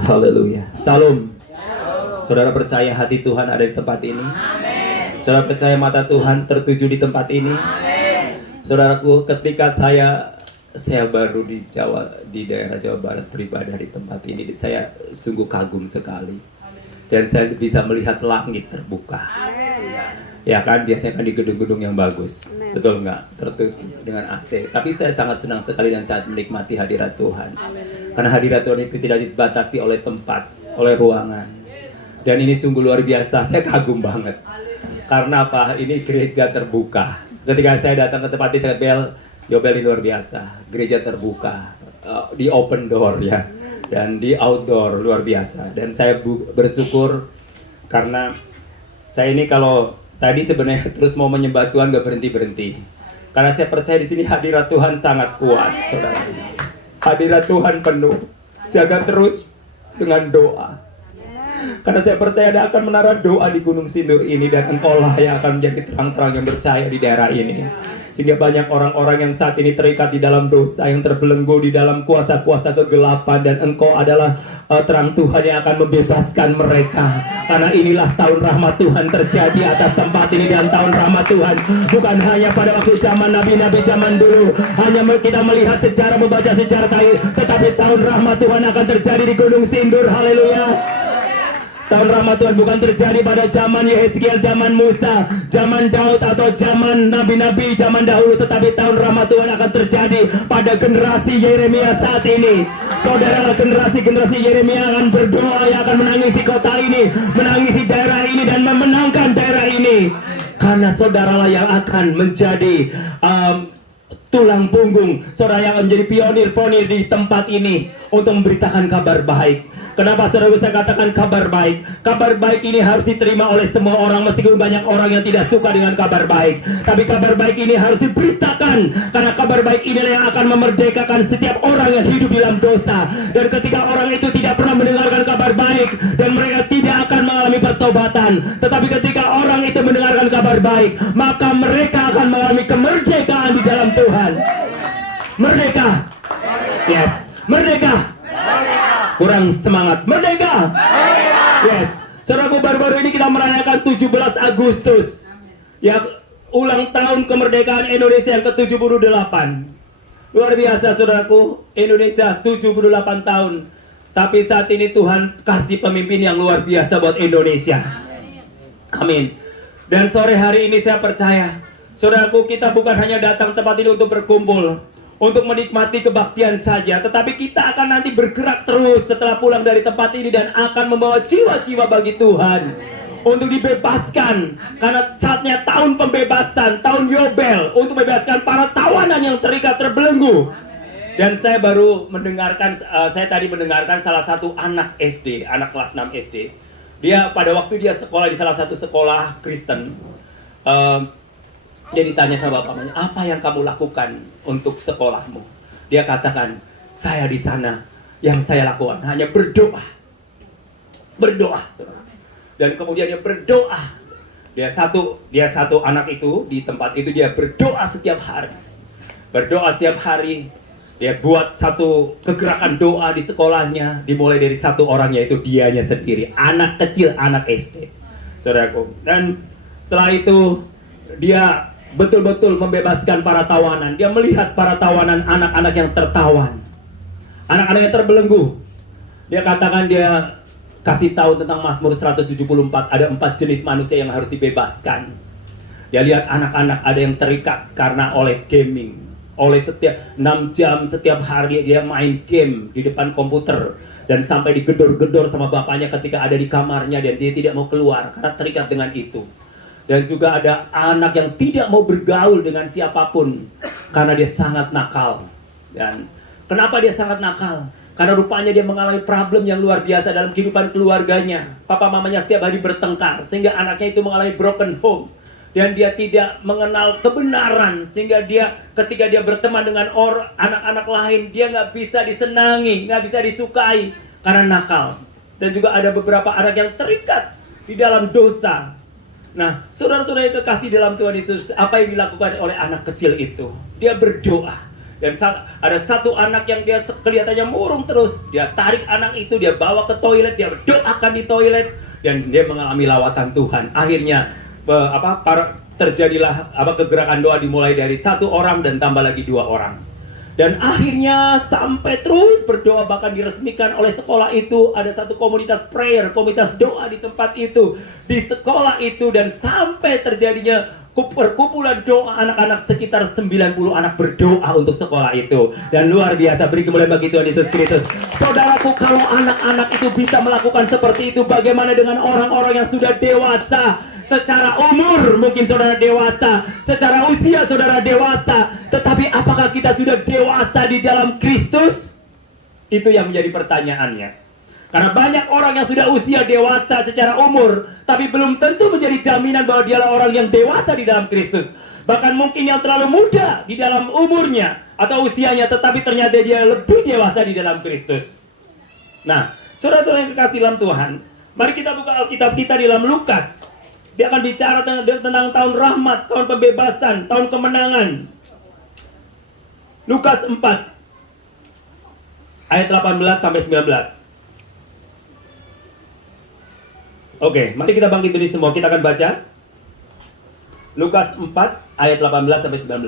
Haleluya. Salam. Saudara percaya hati Tuhan ada di tempat ini? Saudara percaya mata Tuhan tertuju di tempat ini? Saudaraku, ketika saya baru di daerah Jawa Barat beribadah di tempat ini, saya sungguh kagum sekali. Dan saya bisa melihat langit terbuka. Ya kan, biasanya kan di gedung-gedung yang bagus. Betul nggak? Tertutup dengan AC. Tapi saya sangat senang sekali dan sangat menikmati hadirat Tuhan. Karena hadirat Tuhan itu tidak dibatasi oleh tempat, oleh ruangan. Dan ini sungguh luar biasa, saya kagum banget. Karena apa? Ini gereja terbuka. Ketika saya datang ke tempat ini, saya Yobel ini luar biasa. Gereja terbuka, di open door ya. Dan di outdoor luar biasa. Dan saya bersyukur karena saya ini kalau tadi sebenarnya terus mau menyembah Tuhan gak berhenti-berhenti. Karena saya percaya di sini hadirat Tuhan sangat kuat, saudara. Hadirat Tuhan penuh. Jaga terus dengan doa. Karena saya percaya Anda akan menaruh doa di Gunung Sindur ini, dan engkaulah yang akan menjadi terang-terang yang bercahaya di daerah ini. Sehingga banyak orang-orang yang saat ini terikat di dalam dosa, yang terbelenggu di dalam kuasa-kuasa kegelapan, dan engkau adalah terang Tuhan yang akan membebaskan mereka. Karena inilah tahun rahmat Tuhan terjadi atas tempat ini, dan tahun rahmat Tuhan bukan hanya pada waktu zaman nabi-nabi zaman dulu, hanya kita melihat sejarah, membaca sejarah, tetapi tahun rahmat Tuhan akan terjadi di Gunung Sindur. Haleluya. Tahun rahmat Tuhan bukan terjadi pada zaman Yehezkiel, zaman Musa, zaman Daud, atau zaman nabi-nabi zaman dahulu, tetapi tahun rahmat Tuhan akan terjadi pada generasi Yeremia saat ini. Saudara, generasi Yeremia akan berdoa, yang akan menangisi kota ini, menangisi daerah ini, dan memenangkan daerah ini. Karena saudaralah yang akan menjadi tulang punggung, saudara yang akan menjadi pionir-pionir di tempat ini untuk memberitakan kabar baik. Kenapa saudara bisa katakan kabar baik? Kabar baik ini harus diterima oleh semua orang, meskipun banyak orang yang tidak suka dengan kabar baik. Tapi kabar baik ini harus diberitakan, karena kabar baik inilah yang akan memerdekakan setiap orang yang hidup dalam dosa. Dan ketika orang itu tidak pernah mendengarkan kabar baik, dan mereka tidak akan mengalami pertobatan. Tetapi ketika orang itu mendengarkan kabar baik, maka mereka akan mengalami kemerdekaan di dalam Tuhan. Merdeka. Yes, merdeka. Kurang semangat. Merdeka. Yes. Saudaraku, baru-baru ini kita merayakan 17 Agustus, ya, ulang tahun kemerdekaan Indonesia yang ke-78. Luar biasa saudaraku, Indonesia 78 tahun. Tapi saat ini Tuhan kasih pemimpin yang luar biasa buat Indonesia. Amin. Dan sore hari ini saya percaya, saudaraku, kita bukan hanya datang tempat ini untuk berkumpul, untuk menikmati kebaktian saja, tetapi kita akan nanti bergerak terus setelah pulang dari tempat ini, dan akan membawa jiwa-jiwa bagi Tuhan untuk dibebaskan. Karena saatnya tahun pembebasan, tahun Yobel, untuk membebaskan para tawanan yang terikat terbelenggu. Dan saya baru mendengarkan, saya tadi mendengarkan salah satu anak SD, anak kelas 6 SD. Dia pada waktu dia sekolah di salah satu sekolah Kristen, dia ditanya sama bapaknya, apa yang kamu lakukan untuk sekolahmu? Dia katakan, saya di sana, yang saya lakukan hanya berdoa. Berdoa, saudara. Dan kemudian dia berdoa. Dia satu anak itu, di tempat itu dia berdoa setiap hari. Berdoa setiap hari. Dia buat satu kegerakan doa di sekolahnya, dimulai dari satu orang, yaitu dianya sendiri. Anak kecil, anak SD. Saudaraku. Dan setelah itu, dia betul-betul membebaskan para tawanan. Dia melihat para tawanan, anak-anak yang tertawan, anak-anak yang terbelenggu. Dia katakan, dia kasih tahu tentang Mazmur 174. Ada 4 jenis manusia yang harus dibebaskan. Dia lihat anak-anak ada yang terikat karena oleh gaming, oleh setiap 6 jam setiap hari dia main game di depan komputer, dan sampai digedor-gedor sama bapaknya ketika ada di kamarnya, dan dia tidak mau keluar karena terikat dengan itu. Dan juga ada anak yang tidak mau bergaul dengan siapapun karena dia sangat nakal. Dan kenapa dia sangat nakal? Karena rupanya dia mengalami problem yang luar biasa dalam kehidupan keluarganya. Papa mamanya setiap hari bertengkar, sehingga anaknya itu mengalami broken home. Dan dia tidak mengenal kebenaran, sehingga dia ketika dia berteman dengan anak-anak lain, dia nggak bisa disenangi, nggak bisa disukai karena nakal. Dan juga ada beberapa anak yang terikat di dalam dosa. Nah, saudara-saudara yang kekasih dalam Tuhan Yesus, apa yang dilakukan oleh anak kecil itu? Dia berdoa. Dan ada satu anak yang dia kelihatannya murung terus. Dia tarik anak itu, dia bawa ke toilet, dia berdoakan di toilet, dan dia mengalami lawatan Tuhan. Akhirnya terjadilah kegerakan doa dimulai dari 1 orang dan tambah lagi 2 orang. Dan akhirnya sampai terus berdoa, bahkan diresmikan oleh sekolah itu. Ada satu komunitas prayer, komunitas doa di tempat itu, di sekolah itu. Dan sampai terjadinya perkumpulan doa anak-anak, sekitar 90 anak berdoa untuk sekolah itu. Dan luar biasa, beri kemuliaan bagi Tuhan Yesus Kristus. Saudaraku, kalau anak-anak itu bisa melakukan seperti itu, bagaimana dengan orang-orang yang sudah dewasa? Secara umur mungkin saudara dewasa, secara usia saudara dewasa, tetapi apakah kita sudah dewasa di dalam Kristus? Itu yang menjadi pertanyaannya. Karena banyak orang yang sudah usia dewasa secara umur, tapi belum tentu menjadi jaminan bahwa dialah orang yang dewasa di dalam Kristus. Bahkan mungkin yang terlalu muda di dalam umurnya atau usianya, tetapi ternyata dia lebih dewasa di dalam Kristus. Nah, saudara-saudara yang kekasih dalam Tuhan, mari kita buka Alkitab kita di dalam Lukas. Dia akan bicara tentang tahun rahmat, tahun pembebasan, tahun kemenangan. Lukas 4 ayat 18 sampai 19. Oke, mari kita bangkit dulu semua. Kita akan baca Lukas 4 ayat 18 sampai 19.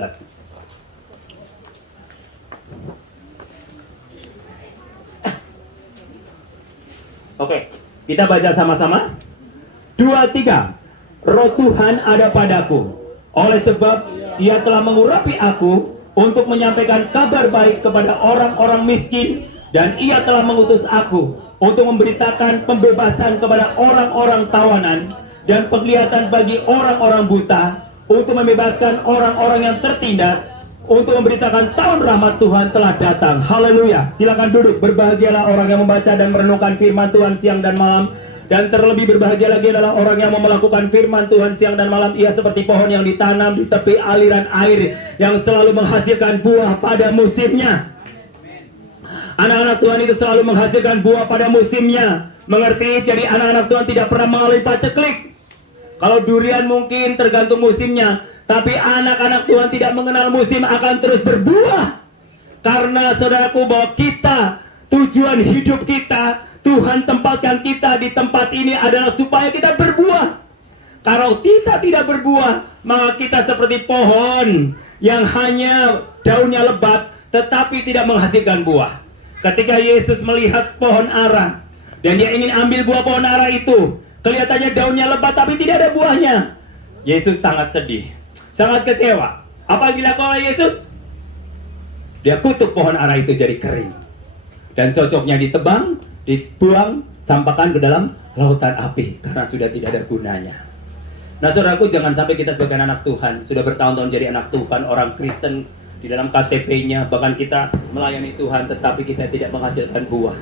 Oke, kita baca sama-sama. 2, 3. Roh Tuhan ada padaku, oleh sebab Ia telah mengurapi aku untuk menyampaikan kabar baik kepada orang-orang miskin, dan Ia telah mengutus aku untuk memberitakan pembebasan kepada orang-orang tawanan dan penglihatan bagi orang-orang buta, untuk membebaskan orang-orang yang tertindas, untuk memberitakan tahun rahmat Tuhan telah datang. Haleluya. Silakan duduk. Berbahagialah orang yang membaca dan merenungkan firman Tuhan siang dan malam. Dan terlebih berbahagia lagi adalah orang yang mau melakukan firman Tuhan siang dan malam. Ia seperti pohon yang ditanam di tepi aliran air, yang selalu menghasilkan buah pada musimnya. Anak-anak Tuhan itu selalu menghasilkan buah pada musimnya. Mengerti? Jadi anak-anak Tuhan tidak pernah mengalami paceklik. Kalau durian mungkin tergantung musimnya, tapi anak-anak Tuhan tidak mengenal musim, akan terus berbuah. Karena saudaraku, bahwa kita, tujuan hidup kita, Tuhan tempatkan kita di tempat ini adalah supaya kita berbuah. Kalau kita tidak berbuah, maka kita seperti pohon yang hanya daunnya lebat tetapi tidak menghasilkan buah. Ketika Yesus melihat pohon ara dan dia ingin ambil buah pohon ara itu, kelihatannya daunnya lebat tapi tidak ada buahnya. Yesus sangat sedih, sangat kecewa. Apa yang dilakukan oleh Yesus? Dia kutuk pohon ara itu jadi kering, dan cocoknya ditebang, dibuang, campakkan ke dalam lautan api, karena sudah tidak ada gunanya. Nah saudaraku, jangan sampai kita sebagai anak Tuhan, sudah bertahun-tahun jadi anak Tuhan, orang Kristen di dalam KTP-nya, bahkan kita melayani Tuhan, tetapi kita tidak menghasilkan buah.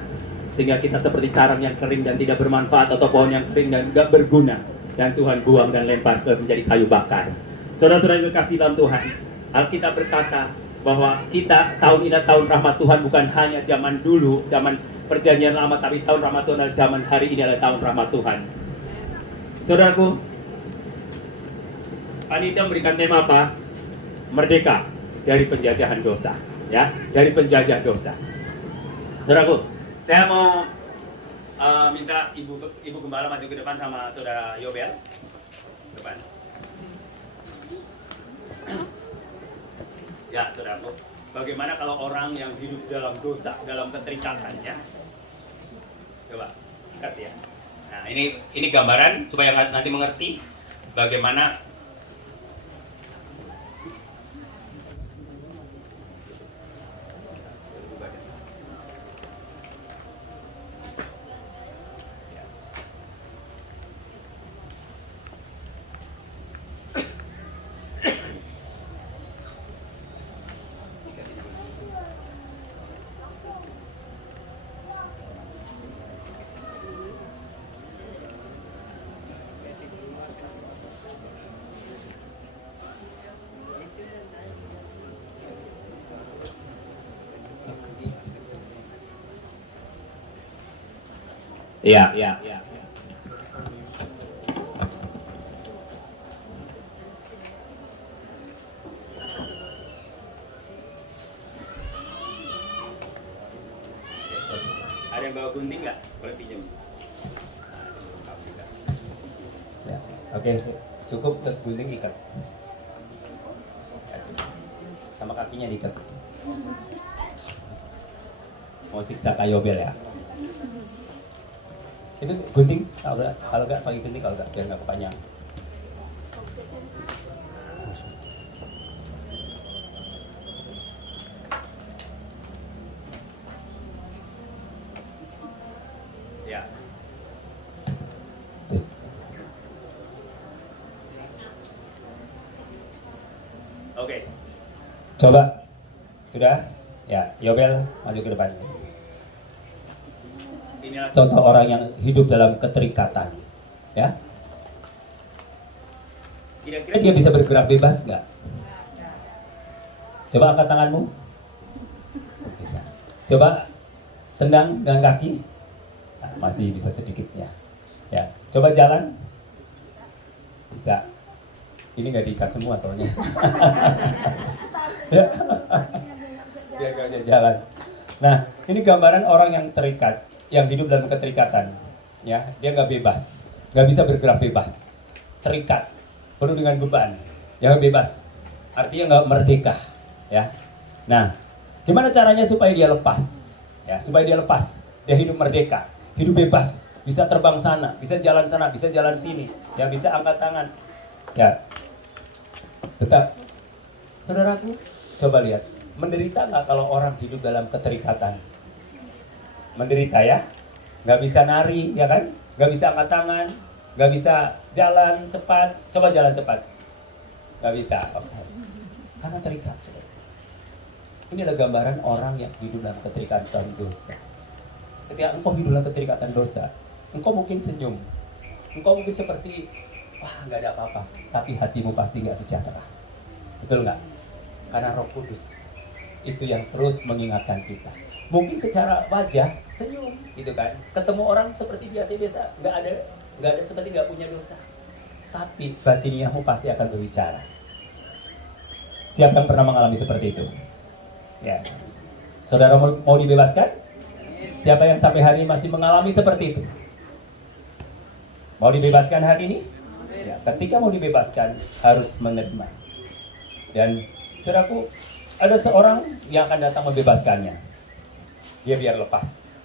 Sehingga kita seperti carang yang kering dan tidak bermanfaat, atau pohon yang kering dan tidak berguna, dan Tuhan buang dan lempar menjadi kayu bakar. Saudara-saudara yang kekasih dalam Tuhan, Alkitab berkata bahwa kita tahun ini tahun rahmat Tuhan, bukan hanya zaman dulu, zaman perjanjian lama, tapi tahun rahmat Tuhan adalah zaman hari ini, adalah tahun rahmat Tuhan. Saudaraku, panitia memberikan tema apa? Merdeka dari penjajahan dosa, ya, dari penjajah dosa. Saudaraku, saya mau minta ibu gembala maju ke depan sama saudara Yobel, depan. Ya, saudaraku, bagaimana kalau orang yang hidup dalam dosa, dalam keterikatannya? Coba, ikat ya. Nah, ini gambaran supaya nanti mengerti bagaimana ya. Ada yang bawa gunting nggak? Boleh pinjam. Ya, oke, cukup terus gunting ikat. Ya, cukup. Sama kakinya diikat. Mau siksa Kayobel ya? Itu gunting, kalau nggak pakai gunting, kalau nggak biar nggak kepanjang. Ya. Terus. Oke. Coba. Sudah? Ya, Yobel maju ke depan. Inilah contoh orang yang hidup dalam keterikatan. Ya. Kira-kira dia bisa bergerak bebas nggak? Coba angkat tanganmu. Bisa. Coba tendang dengan kaki. Nah, masih bisa sedikitnya. Ya. Coba jalan. Bisa. Ini nggak diikat semua soalnya. Ya. Dia nggak bisa jalan. Nah, ini gambaran orang yang terikat, yang hidup dalam keterikatan. Ya, dia nggak bebas, nggak bisa bergerak bebas, terikat, penuh dengan beban, ya bebas. Artinya nggak merdeka. Ya. Nah, gimana caranya supaya dia lepas? Ya, supaya dia lepas, dia hidup merdeka, hidup bebas, bisa terbang sana, bisa jalan sini, ya bisa angkat tangan. Ya, tetap, saudaraku, coba lihat, menderita nggak kalau orang hidup dalam keterikatan? Menderita ya, nggak bisa nari, ya kan? Nggak bisa angkat tangan, nggak bisa jalan cepat. Coba jalan cepat, nggak bisa, karena terikat. Saudara. Ini adalah gambaran orang yang hidup dalam keterikatan dosa. Ketika engkau hidup dalam keterikatan dosa, engkau mungkin senyum, engkau mungkin seperti wah nggak ada apa-apa, tapi hatimu pasti nggak sejahtera. Betul nggak? Karena Roh Kudus itu yang terus mengingatkan kita. Mungkin secara wajah senyum, gitu kan? Ketemu orang seperti biasa-biasa, nggak ada seperti nggak punya dosa. Tapi batiniahmu pasti akan berbicara. Siapa yang pernah mengalami seperti itu? Yes. Saudara mau dibebaskan? Siapa yang sampai hari ini masih mengalami seperti itu? Mau dibebaskan hari ini? Ya, ketika mau dibebaskan harus menerima. Dan saudaraku, ada seorang yang akan datang membebaskannya. Dia biar lepas.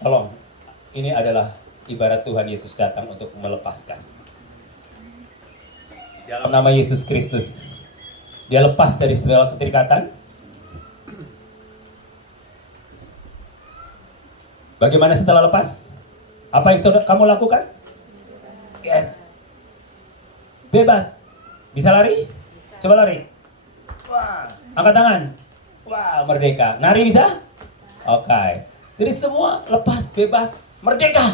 Tolong, ini adalah ibarat Tuhan Yesus datang untuk melepaskan. Dalam nama Yesus Kristus, dia lepas dari segala keterikatan. Bagaimana setelah lepas? Apa yang kamu lakukan? Yes. Bebas. Bisa lari? Coba lari. Wah, angkat tangan. Wah, merdeka. Nari bisa? Oke. Jadi semua lepas, bebas, merdeka.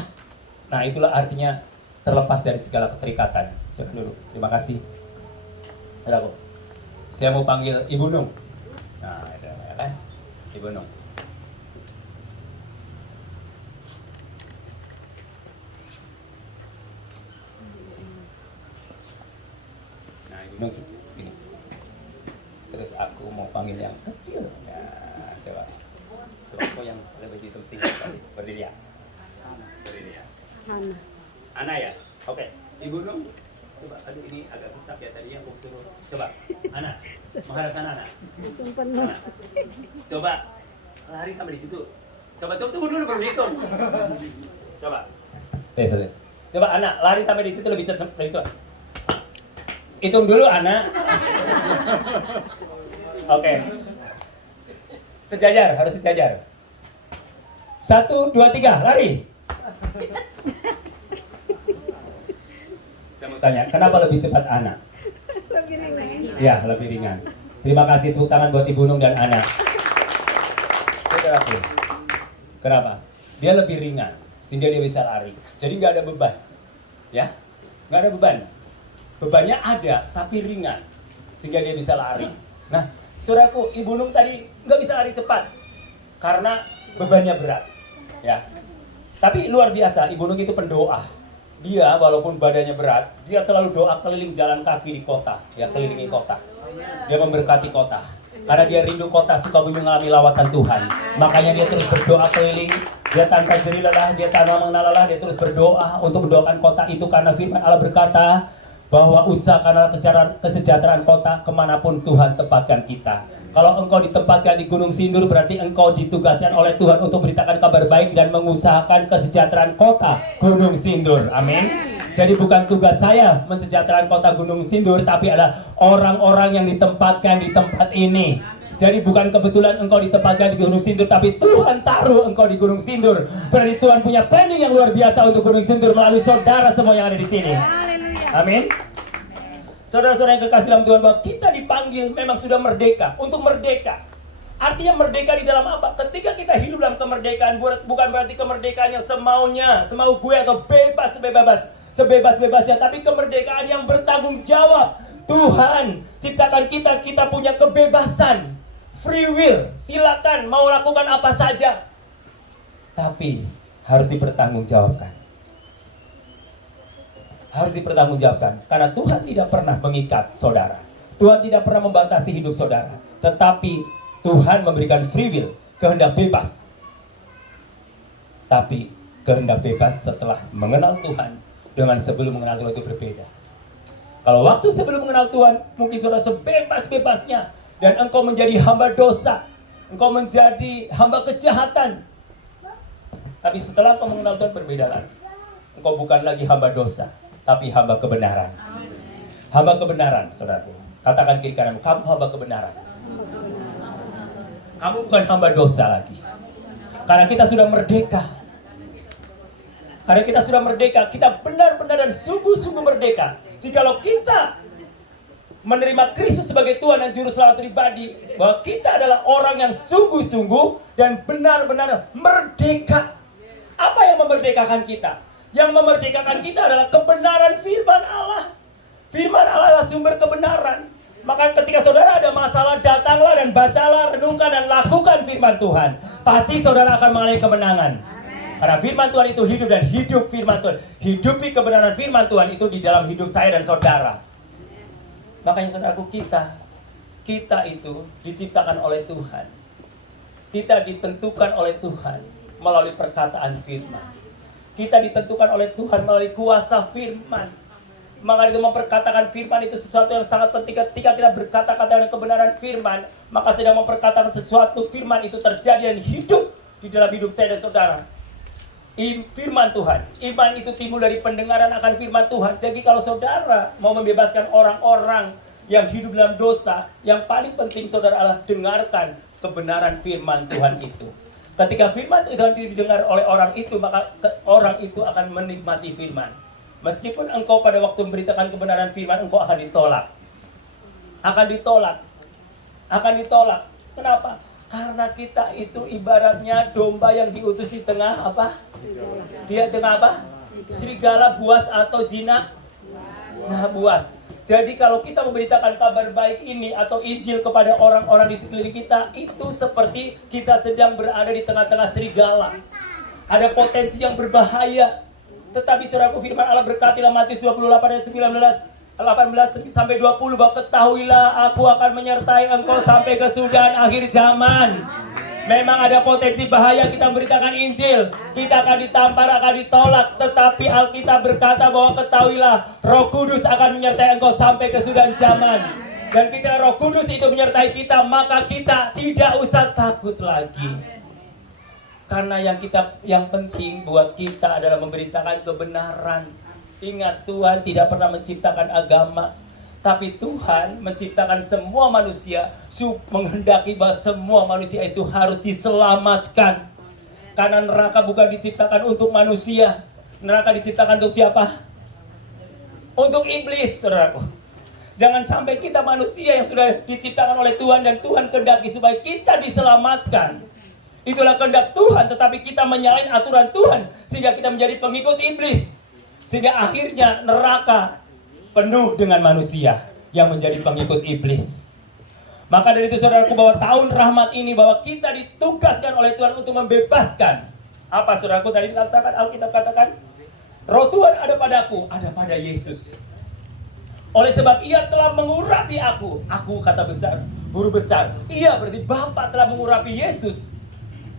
Nah, itulah artinya terlepas dari segala keterikatan. Silakan dulu. Terima kasih. Saudaraku. Saya mau panggil Ibu Nung. Nah, itu ya kan? Ibu Nung. Nah, Ibu Nung ini. Terus aku mau panggil yang kecil. Ya, coba. Kok yang ada baju hitam singkat tadi? Berdiri ya? Berdiri ya? Ana. Ana ya? Oke. Ibu Nung, coba. Aduh, ini agak sesak ya tadi yang aku suruh. Coba. Ana, menghadapkan Ana. Langsung penuh. Ana. Coba. Lari sampai di situ. Coba tunggu dulu baru hitung. Coba. Coba Ana, lari sampai di situ lebih cepat. Hitung dulu Ana. Oke. Sejajar, harus sejajar. 1, 2, 3, lari. Saya mau tanya, kenapa lebih cepat Ana? Lebih ringan. Ya, lebih ringan. Terima kasih, tepuk tangan buat Ibu Nung dan Ana. Saudaraku, kenapa? Dia lebih ringan, sehingga dia bisa lari. Jadi nggak ada beban. Ya, nggak ada beban. Bebannya ada, tapi ringan, sehingga dia bisa lari. Nah, saudaraku, Ibu Nung tadi nggak bisa lari cepat, karena bebannya berat. Ya, tapi luar biasa, Ibu Nung itu pendoa. Dia walaupun badannya berat, dia selalu doa keliling jalan kaki di kota, ya kelilingi kota. Dia memberkati kota, karena dia rindu kota Sukabumi mengalami lawatan Tuhan. Makanya dia terus berdoa keliling Dia tanpa jeri lelah, dia tanpa mengenal lelah, dia terus berdoa untuk mendoakan kota itu. Karena firman Allah berkata bahwa usahakanlah kesejahteraan kota kemanapun Tuhan tempatkan kita. Kalau engkau ditempatkan di Gunung Sindur, berarti engkau ditugaskan oleh Tuhan untuk beritakan kabar baik dan mengusahakan kesejahteraan kota Gunung Sindur. Amin. Jadi bukan tugas saya mensejahterakan kota Gunung Sindur, tapi ada orang-orang yang ditempatkan di tempat ini. Jadi bukan kebetulan engkau ditempatkan di Gunung Sindur, tapi Tuhan taruh engkau di Gunung Sindur. Berarti Tuhan punya planning yang luar biasa untuk Gunung Sindur melalui saudara semua yang ada di sini. Amin. Saudara-saudara yang kekasih dalam Tuhan, bahwa kita dipanggil memang sudah merdeka, untuk merdeka. Artinya merdeka di dalam apa? Ketika kita hidup dalam kemerdekaan, bukan berarti kemerdekaan yang semaunya, semau gue atau sebebas-bebasnya, tapi kemerdekaan yang bertanggung jawab. Tuhan ciptakan kita, kita punya kebebasan, free will, silakan mau lakukan apa saja, tapi harus dipertanggungjawabkan. Harus dipertanggungjawabkan, karena Tuhan tidak pernah mengikat saudara. Tuhan tidak pernah membatasi hidup saudara, tetapi Tuhan memberikan free will, kehendak bebas. Tapi kehendak bebas setelah mengenal Tuhan dengan sebelum mengenal Tuhan itu berbeda. Kalau waktu sebelum mengenal Tuhan, mungkin saudara sebebas-bebasnya, dan engkau menjadi hamba dosa, engkau menjadi hamba kejahatan. Tapi setelah engkau mengenal Tuhan, berbeda lagi. Engkau bukan lagi hamba dosa, tapi hamba kebenaran. Hamba kebenaran, saudaraku. Katakan kiri kananmu, kamu hamba kebenaran. Kamu bukan hamba dosa lagi. Karena kita sudah merdeka. Karena kita sudah merdeka, kita benar-benar dan sungguh-sungguh merdeka. Jikalau kita menerima Kristus sebagai Tuhan dan Juru Selamat pribadi, bahwa kita adalah orang yang sungguh-sungguh dan benar-benar merdeka. Apa yang memerdekakan kita? Yang memerdekakan kita adalah kebenaran firman Allah. Firman Allah adalah sumber kebenaran. Maka ketika saudara ada masalah, datanglah dan bacalah, renungkan dan lakukan firman Tuhan. Pasti saudara akan mengalami kemenangan. Karena firman Tuhan itu hidup, dan hidup firman Tuhan, hidupi kebenaran firman Tuhan itu di dalam hidup saya dan saudara. Makanya saudaraku, kita itu diciptakan oleh Tuhan. Kita ditentukan oleh Tuhan melalui perkataan firman. Kita ditentukan oleh Tuhan melalui kuasa firman. Maka itu memperkatakan firman itu sesuatu yang sangat penting. Ketika kita berkata-kata dengan kebenaran firman, maka sedang memperkatakan sesuatu firman itu terjadi dan hidup di dalam hidup saya dan saudara. Firman Tuhan, iman itu timbul dari pendengaran akan firman Tuhan. Jadi kalau saudara mau membebaskan orang-orang yang hidup dalam dosa, yang paling penting saudara adalah dengarkan kebenaran firman Tuhan itu. Ketika firman Tuhan didengar oleh orang itu, maka orang itu akan menikmati firman. Meskipun engkau pada waktu memberitakan kebenaran firman, engkau akan ditolak. Akan ditolak. Akan ditolak. Kenapa? Karena kita itu ibaratnya domba yang diutus di tengah apa? Dia tengah apa? Serigala, buas atau jinak? Nah, buas. Jadi kalau kita memberitakan kabar baik ini atau Injil kepada orang-orang di sekeliling kita, itu seperti kita sedang berada di tengah-tengah serigala. Ada potensi yang berbahaya. Tetapi saudaraku, firman Allah berkata dalam Matius 28 ayat 18 sampai 20, bahwa ketahuilah aku akan menyertai engkau sampai kesudahan akhir zaman. Memang ada potensi bahaya kita memberitakan Injil. Kita akan ditampar, akan ditolak. Tetapi Alkitab berkata bahwa ketahuilah Roh Kudus akan menyertai engkau sampai kesudahan zaman. Dan ketika Roh Kudus itu menyertai kita, maka kita tidak usah takut lagi. Karena yang penting buat kita adalah memberitakan kebenaran. Ingat, Tuhan tidak pernah menciptakan agama, tapi Tuhan menciptakan semua manusia, menghendaki bahwa semua manusia itu harus diselamatkan. Karena neraka bukan diciptakan untuk manusia. Neraka diciptakan untuk siapa? Untuk iblis, saudaraku. Jangan sampai kita manusia yang sudah diciptakan oleh Tuhan dan Tuhan kehendaki supaya kita diselamatkan. Itulah kehendak Tuhan, tetapi kita menyalahin aturan Tuhan sehingga kita menjadi pengikut iblis. Sehingga akhirnya neraka penuh dengan manusia yang menjadi pengikut iblis. Maka dari itu saudaraku, bahwa tahun rahmat ini, bahwa kita ditugaskan oleh Tuhan untuk membebaskan. Apa saudaraku tadi dikatakan, Alkitab katakan, Roh Tuhan ada padaku, ada pada Yesus. Oleh sebab ia telah mengurapi aku kata besar, guru besar. Iya, berarti Bapa telah mengurapi Yesus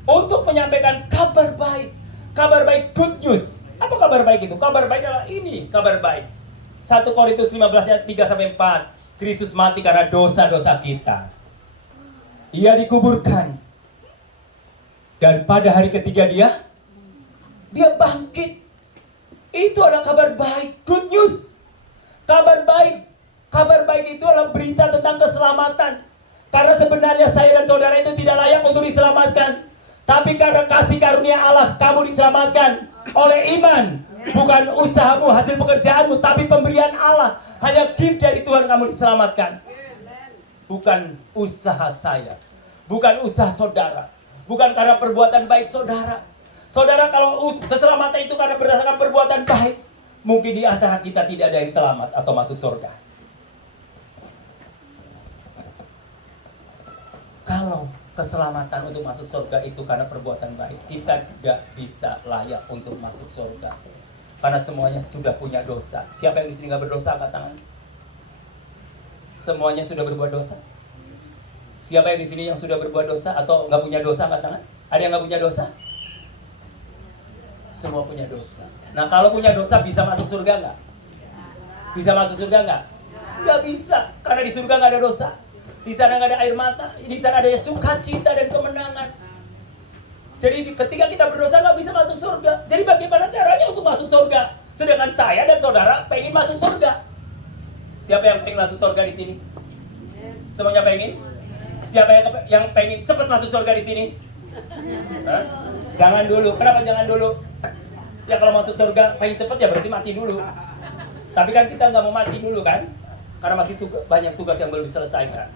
untuk menyampaikan kabar baik. Kabar baik, good news. Apa kabar baik itu? Kabar baik adalah ini, kabar baik. 1 Korintus 15 ayat 3-4. Kristus mati karena dosa-dosa kita. Ia dikuburkan. Dan pada hari ketiga dia bangkit. Itu adalah kabar baik, good news. Kabar baik. Kabar baik itu adalah berita tentang keselamatan. Karena sebenarnya saya dan saudara itu tidak layak untuk diselamatkan. Tapi karena kasih karunia Allah, kamu diselamatkan oleh iman. Bukan usahamu, hasil pekerjaanmu, tapi pemberian Allah. Hanya gift dari Tuhan kamu diselamatkan. Bukan usaha saya. Bukan usaha saudara. Bukan karena perbuatan baik saudara. Saudara, kalau keselamatan itu karena berdasarkan perbuatan baik, mungkin di antara kita tidak ada yang selamat atau masuk surga. Kalau keselamatan untuk masuk surga itu karena perbuatan baik, kita tidak bisa layak untuk masuk surga. Karena semuanya sudah punya dosa. Siapa yang di sini nggak berdosa, angkat tangan. Semuanya sudah berbuat dosa. Siapa yang di sini yang sudah berbuat dosa atau nggak punya dosa, angkat tangan. Ada yang nggak punya dosa? Semua punya dosa. Nah, kalau punya dosa bisa masuk surga nggak? Bisa masuk surga nggak? Nggak bisa, karena di surga nggak ada dosa. Di sana nggak ada air mata, di sana ada sukacita dan kemenangan. Jadi ketika kita berdosa nggak bisa masuk surga. Jadi bagaimana caranya untuk masuk surga? Sedangkan saya dan saudara pengen masuk surga. Siapa yang pengen masuk surga di sini? Semuanya pengen? Siapa yang pengen cepat masuk surga di sini? Hah? Jangan dulu. Kenapa jangan dulu? Ya kalau masuk surga pengen cepat ya berarti mati dulu. Tapi kan kita nggak mau mati dulu kan? Karena masih banyak tugas yang belum diselesaikan.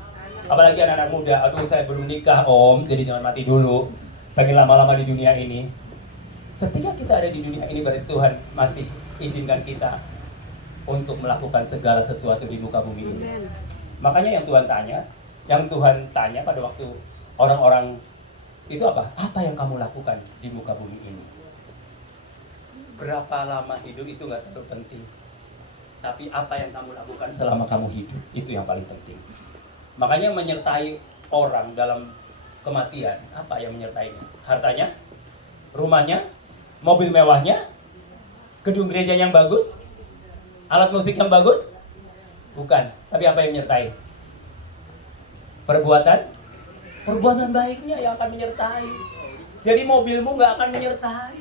Apalagi anak-anak muda, aduh saya belum nikah om, jadi jangan mati dulu. Pengen lama-lama di dunia ini. Ketika kita ada di dunia ini, berarti Tuhan masih izinkan kita untuk melakukan segala sesuatu di muka bumi ini. Makanya yang Tuhan tanya pada waktu orang-orang itu apa? Apa yang kamu lakukan di muka bumi ini? Berapa lama hidup itu nggak terlalu penting. Tapi apa yang kamu lakukan selama kamu hidup, itu yang paling penting. Makanya menyertai orang dalam kematian, apa yang menyertainya? Hartanya? Rumahnya? Mobil mewahnya? Gedung gereja yang bagus? Alat musik yang bagus? Bukan. Tapi apa yang menyertai? Perbuatan baiknya yang akan menyertai. Jadi mobilmu nggak akan menyertai.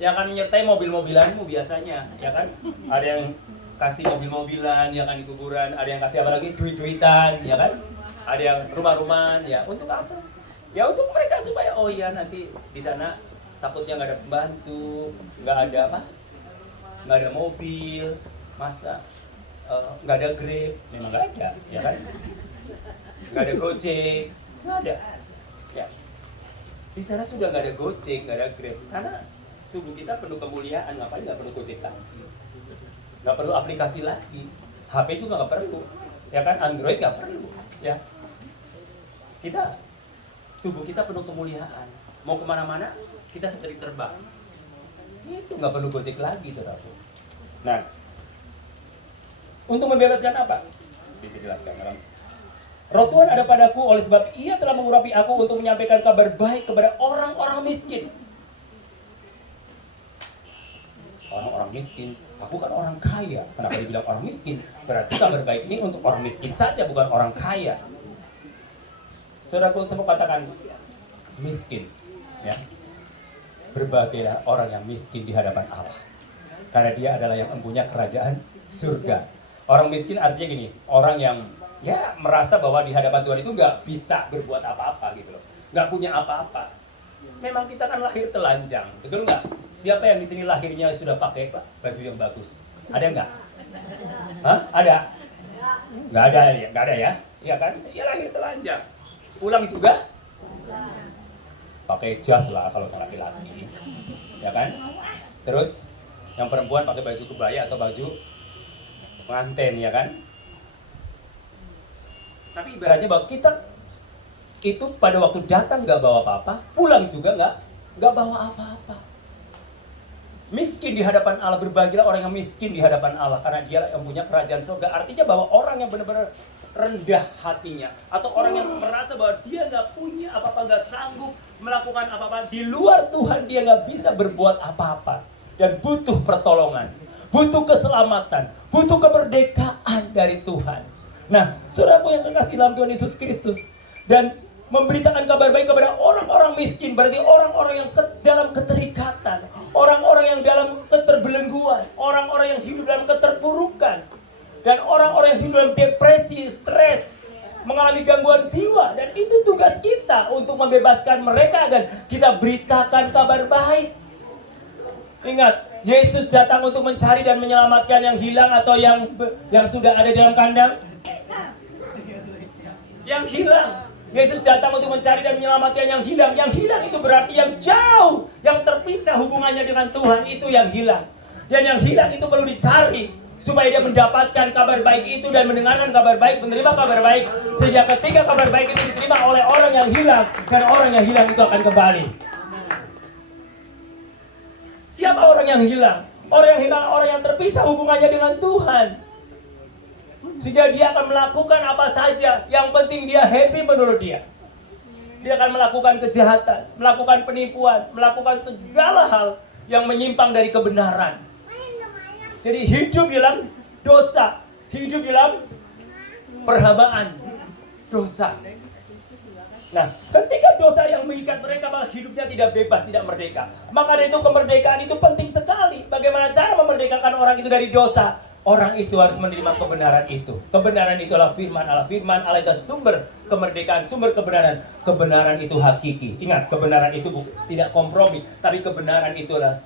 Yang akan menyertai mobil-mobilanmu biasanya, ya kan? Ada yang kasih mobil-mobilan, ya kan, di kuburan. Ada yang kasih apa lagi? Duit-duitan, ya kan? Ada yang rumah-rumahan, ya. Untuk apa? Ya untuk mereka supaya, oh iya nanti di sana takutnya nggak ada pembantu, nggak ada apa? Nggak ada mobil, masa nggak ada Grab, memang nggak ada, ya kan? Nggak ada Gojek, nggak ada. Ya. Di sana sudah nggak ada Gojek, nggak ada Grab, karena tubuh kita penuh kemuliaan, ngapain nggak perlu Gojek lagi? Nggak perlu aplikasi lagi, HP juga nggak perlu, ya kan? Android nggak perlu, ya. Tubuh kita penuh kemuliaan, mau kemana-mana kita seperti terbang. Itu nggak perlu Gojek lagi, saudaraku. Nah, untuk membebaskan apa? Bisa jelaskan, kan? Roh Tuhan ada padaku oleh sebab Ia telah mengurapi aku untuk menyampaikan kabar baik kepada orang-orang miskin. Orang-orang miskin. Aku kan orang kaya. Kenapa dibilang orang miskin? Berarti kabar baik ini untuk orang miskin saja, bukan orang kaya. Saudaraku, saya mau katakan miskin. Ya. Berbahagialah orang yang miskin di hadapan Allah. Karena dia adalah yang mempunyai kerajaan surga. Orang miskin artinya gini, orang yang ya merasa bahwa di hadapan Tuhan itu nggak bisa berbuat apa-apa gitu loh. Nggak punya apa-apa. Memang kita kan lahir telanjang, betul nggak? Siapa yang di sini lahirnya sudah pakai baju yang bagus? Ada nggak? Hah? Ada? Nggak ada ya? Nggak ada ya? Iya kan? Ya lahir telanjang. Pulang juga? Pakai jas lah kalau laki-laki, ya kan? Terus yang perempuan pakai baju kebaya atau baju pengantin, ya kan? Tapi ibaratnya bahwa kita itu pada waktu datang nggak bawa apa-apa, pulang juga nggak bawa apa-apa. Miskin di hadapan Allah, berbahagialah orang yang miskin di hadapan Allah, karena dia yang punya kerajaan surga. Artinya bahwa orang yang benar-benar rendah hatinya, atau orang yang merasa bahwa dia nggak punya apa-apa, nggak sanggup melakukan apa-apa, di luar Tuhan dia nggak bisa berbuat apa-apa, dan butuh pertolongan, butuh keselamatan, butuh kemerdekaan dari Tuhan. Nah, saudaraku yang kekasih dalam Tuhan Yesus Kristus, dan memberitakan kabar baik kepada orang-orang miskin, berarti orang-orang yang dalam keterikatan, orang-orang yang dalam keterbelengguan, orang-orang yang hidup dalam keterpurukan, dan orang-orang yang hidup dalam depresi, stres, mengalami gangguan jiwa. Dan itu tugas kita untuk membebaskan mereka dan kita beritakan kabar baik. Ingat, Yesus datang untuk mencari dan menyelamatkan yang hilang atau yang sudah ada dalam kandang? Yang hilang. Yesus datang untuk mencari dan menyelamatkan yang hilang. Yang hilang itu berarti yang jauh, yang terpisah hubungannya dengan Tuhan, itu yang hilang. Dan yang hilang itu perlu dicari supaya dia mendapatkan kabar baik itu dan mendengarkan kabar baik, menerima kabar baik, sehingga ketika kabar baik itu diterima oleh orang yang hilang, dan orang yang hilang itu akan kembali. Siapa orang yang hilang? Orang yang hilang, orang yang terpisah hubungannya dengan Tuhan, sehingga dia akan melakukan apa saja, yang penting dia happy menurut dia. Dia akan melakukan kejahatan, melakukan penipuan, melakukan segala hal yang menyimpang dari kebenaran. Jadi hidup dalam dosa, hidup dalam perhambaan dosa. Nah, ketika dosa yang mengikat mereka, maka hidupnya tidak bebas, tidak merdeka. Maka dari itu kemerdekaan itu penting sekali. Bagaimana cara memerdekakan orang itu dari dosa? Orang itu harus menerima kebenaran itu. Kebenaran itu adalah firman Allah. Firman Allah itu sumber kemerdekaan, sumber kebenaran. Kebenaran itu hakiki. Ingat, kebenaran itu tidak kompromi, tapi kebenaran itu adalah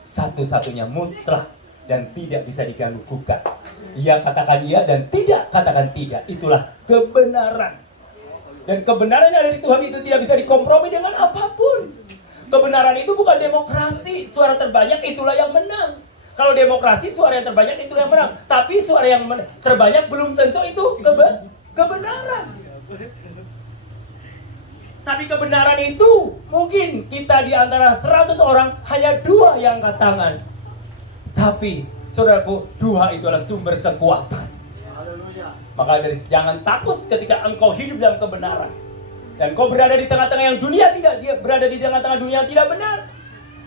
satu-satunya, mutlak, dan tidak bisa diganggu gugat. Ia katakan iya dan tidak katakan tidak. Itulah kebenaran. Dan kebenaran yang ada di Tuhan itu tidak bisa dikompromi dengan apapun. Kebenaran itu bukan demokrasi. Suara terbanyak itulah yang menang. Kalau demokrasi suara yang terbanyak itulah yang menang. Tapi suara yang terbanyak belum tentu itu kebenaran. Tapi kebenaran itu mungkin kita di antara 100 orang hanya 2 yang angkat tangan. Tapi saudaraku, 2 itu adalah sumber kekuatan. Maka jangan takut ketika engkau hidup dalam kebenaran. Dan kau berada di tengah-tengah yang dunia tidak, dia berada di tengah-tengah dunia yang tidak benar.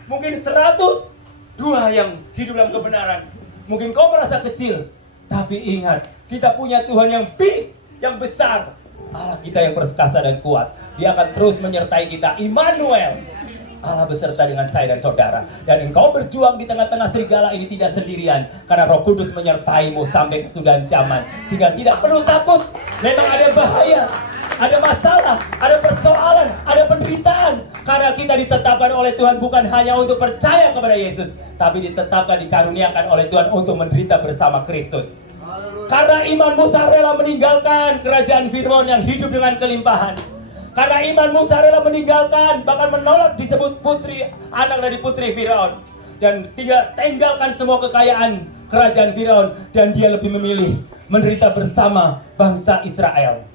Mungkin 100, 2 yang hidup dalam kebenaran. Mungkin kau merasa kecil, tapi ingat, kita punya Tuhan yang big, yang besar. Allah kita yang perkasa dan kuat. Dia akan terus menyertai kita. Immanuel, Allah beserta dengan saya dan saudara. Dan engkau berjuang di tengah-tengah serigala ini tidak sendirian, karena Roh Kudus menyertaimu sampai kesudahan zaman. Sehingga tidak perlu takut. Memang ada bahaya, ada masalah, ada persoalan, ada penderitaan. Karena kita ditetapkan oleh Tuhan bukan hanya untuk percaya kepada Yesus, tapi ditetapkan, dikaruniakan oleh Tuhan untuk menderita bersama Kristus. Karena iman Musa rela meninggalkan kerajaan Firaun yang hidup dengan kelimpahan. Karena iman Musa rela meninggalkan, bahkan menolak disebut putri, anak dari putri Firaun. Dan tidak tinggalkan semua kekayaan kerajaan Firaun. Dan dia lebih memilih menderita bersama bangsa Israel.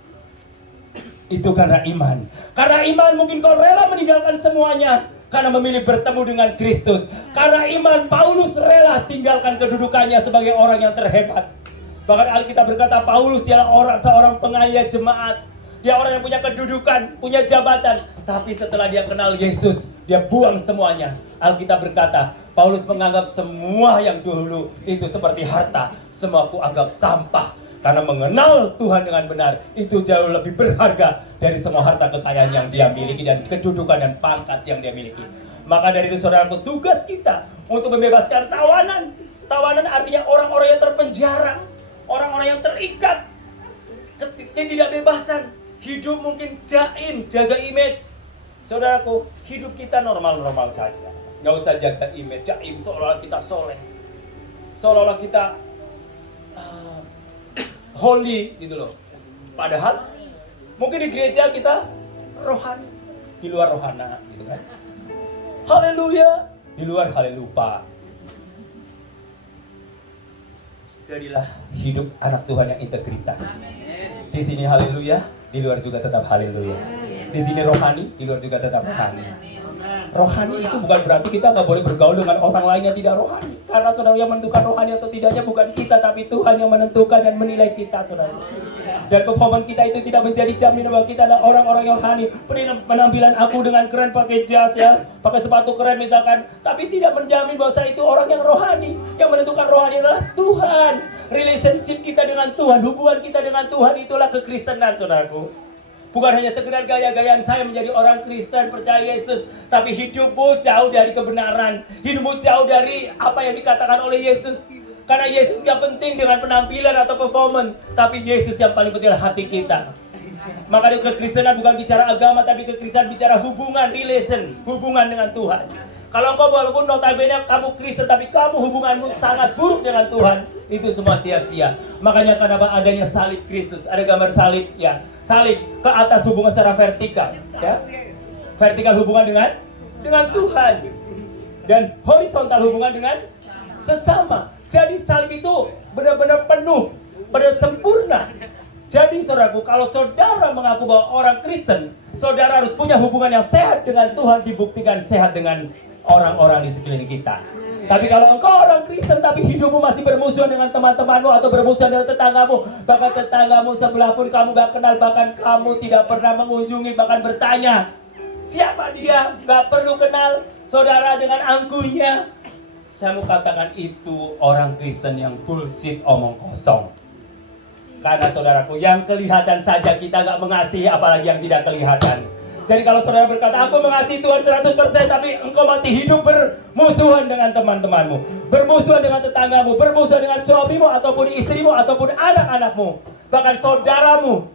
Itu karena iman. Karena iman mungkin kau rela meninggalkan semuanya karena memilih bertemu dengan Kristus. Karena iman Paulus rela tinggalkan kedudukannya sebagai orang yang terhebat. Bahkan Alkitab berkata Paulus dialah seorang pengayuh jemaat. Dia orang yang punya kedudukan, punya jabatan. Tapi setelah dia kenal Yesus, dia buang semuanya. Alkitab berkata Paulus menganggap semua yang dulu itu seperti harta. Semua aku anggap sampah. Karena mengenal Tuhan dengan benar itu jauh lebih berharga dari semua harta kekayaan yang dia miliki dan kedudukan dan pangkat yang dia miliki. Maka dari itu saudaraku, tugas kita untuk membebaskan tawanan. Tawanan artinya orang-orang yang terpenjara, orang-orang yang terikat, ketidakbebasan. Hidup mungkin jaim, jaga image. Saudaraku, hidup kita normal-normal saja. Gak usah jaga image, jaim seolah-olah kita soleh, seolah-olah kita holy gitu loh. Padahal mungkin di gereja kita rohani, di luar rohana gitu kan. Haleluya, di luar halelupa. Jadilah hidup anak Tuhan yang integritas. Di sini haleluya, di luar juga tetap haleluya. Di sini rohani, di luar juga tetap rohani. Rohani itu bukan berarti kita nggak boleh bergaul dengan orang lain yang tidak rohani. Karena saudara, yang menentukan rohani atau tidaknya bukan kita, tapi Tuhan yang menentukan dan menilai kita, saudara. Dan performa kita itu tidak menjadi jaminan bahwa kita adalah orang-orang yang rohani. Penampilan aku dengan keren pakai jas ya, pakai sepatu keren misalkan, tapi tidak menjamin bahwa saya itu orang yang rohani. Yang menentukan rohani adalah Tuhan. Relationship kita dengan Tuhan, hubungan kita dengan Tuhan, itulah kekristenan, saudaraku. Bukan hanya sekedar gaya-gayaan saya menjadi orang Kristen, percaya Yesus, tapi hidupmu jauh dari kebenaran, hidupmu jauh dari apa yang dikatakan oleh Yesus. Karena Yesus gak penting dengan penampilan atau performance, tapi Yesus yang paling penting adalah hati kita. Maka kekristenan bukan bicara agama, tapi kekristenan bicara hubungan, hubungan dengan Tuhan. Kalau kau walaupun notabene kamu Kristen, tapi kamu hubunganmu sangat buruk dengan Tuhan, itu semua sia-sia. Makanya kenapa adanya salib Kristus, ada gambar salib ya. Salib ke atas hubungan secara vertikal ya. Vertikal hubungan dengan Tuhan. Dan horizontal hubungan dengan sesama. Jadi salib itu benar-benar penuh, benar sempurna. Jadi saudaraku, kalau saudara mengaku bahwa orang Kristen, saudara harus punya hubungan yang sehat dengan Tuhan, dibuktikan sehat dengan orang-orang di sekeliling kita. Tapi kalau engkau orang Kristen tapi hidupmu masih bermusuhan dengan teman-temanmu atau bermusuhan dengan tetanggamu, bahkan tetanggamu sebelah pun kamu gak kenal, bahkan kamu tidak pernah mengunjungi, bahkan bertanya siapa dia, gak perlu kenal saudara dengan angkuhnya, saya mau katakan itu orang Kristen yang bullshit, omong kosong. Karena saudaraku, yang kelihatan saja kita gak mengasihi, apalagi yang tidak kelihatan. Jadi kalau saudara berkata, aku mengasihi Tuhan 100%, tapi engkau masih hidup bermusuhan dengan teman-temanmu, bermusuhan dengan tetanggamu, bermusuhan dengan suamimu, ataupun istrimu, ataupun anak-anakmu, bahkan saudaramu,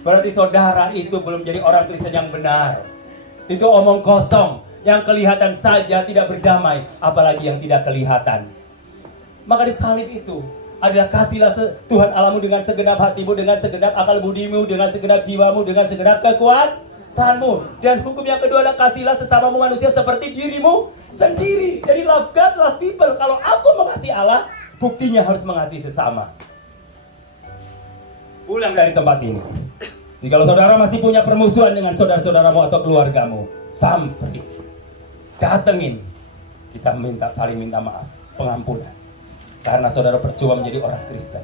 berarti saudara itu belum jadi orang Kristen yang benar. Itu omong kosong, yang kelihatan saja tidak berdamai, apalagi yang tidak kelihatan. Maka di salib itu adalah kasihlah Tuhan Allahmu dengan segenap hatimu, dengan segenap akal budimu, dengan segenap jiwamu, dengan segenap kekuatanmu. Dan hukum yang kedua adalah kasihlah sesamamu manusia seperti dirimu sendiri. Jadi love God, love people. Kalau aku mengasihi Allah, buktinya harus mengasihi sesama. Pulang dari tempat ini, jikalau saudara masih punya permusuhan dengan saudara-saudaramu atau keluargamu, sampai datengin, kita saling minta maaf, pengampunan. Karena saudara percuma menjadi orang Kristen.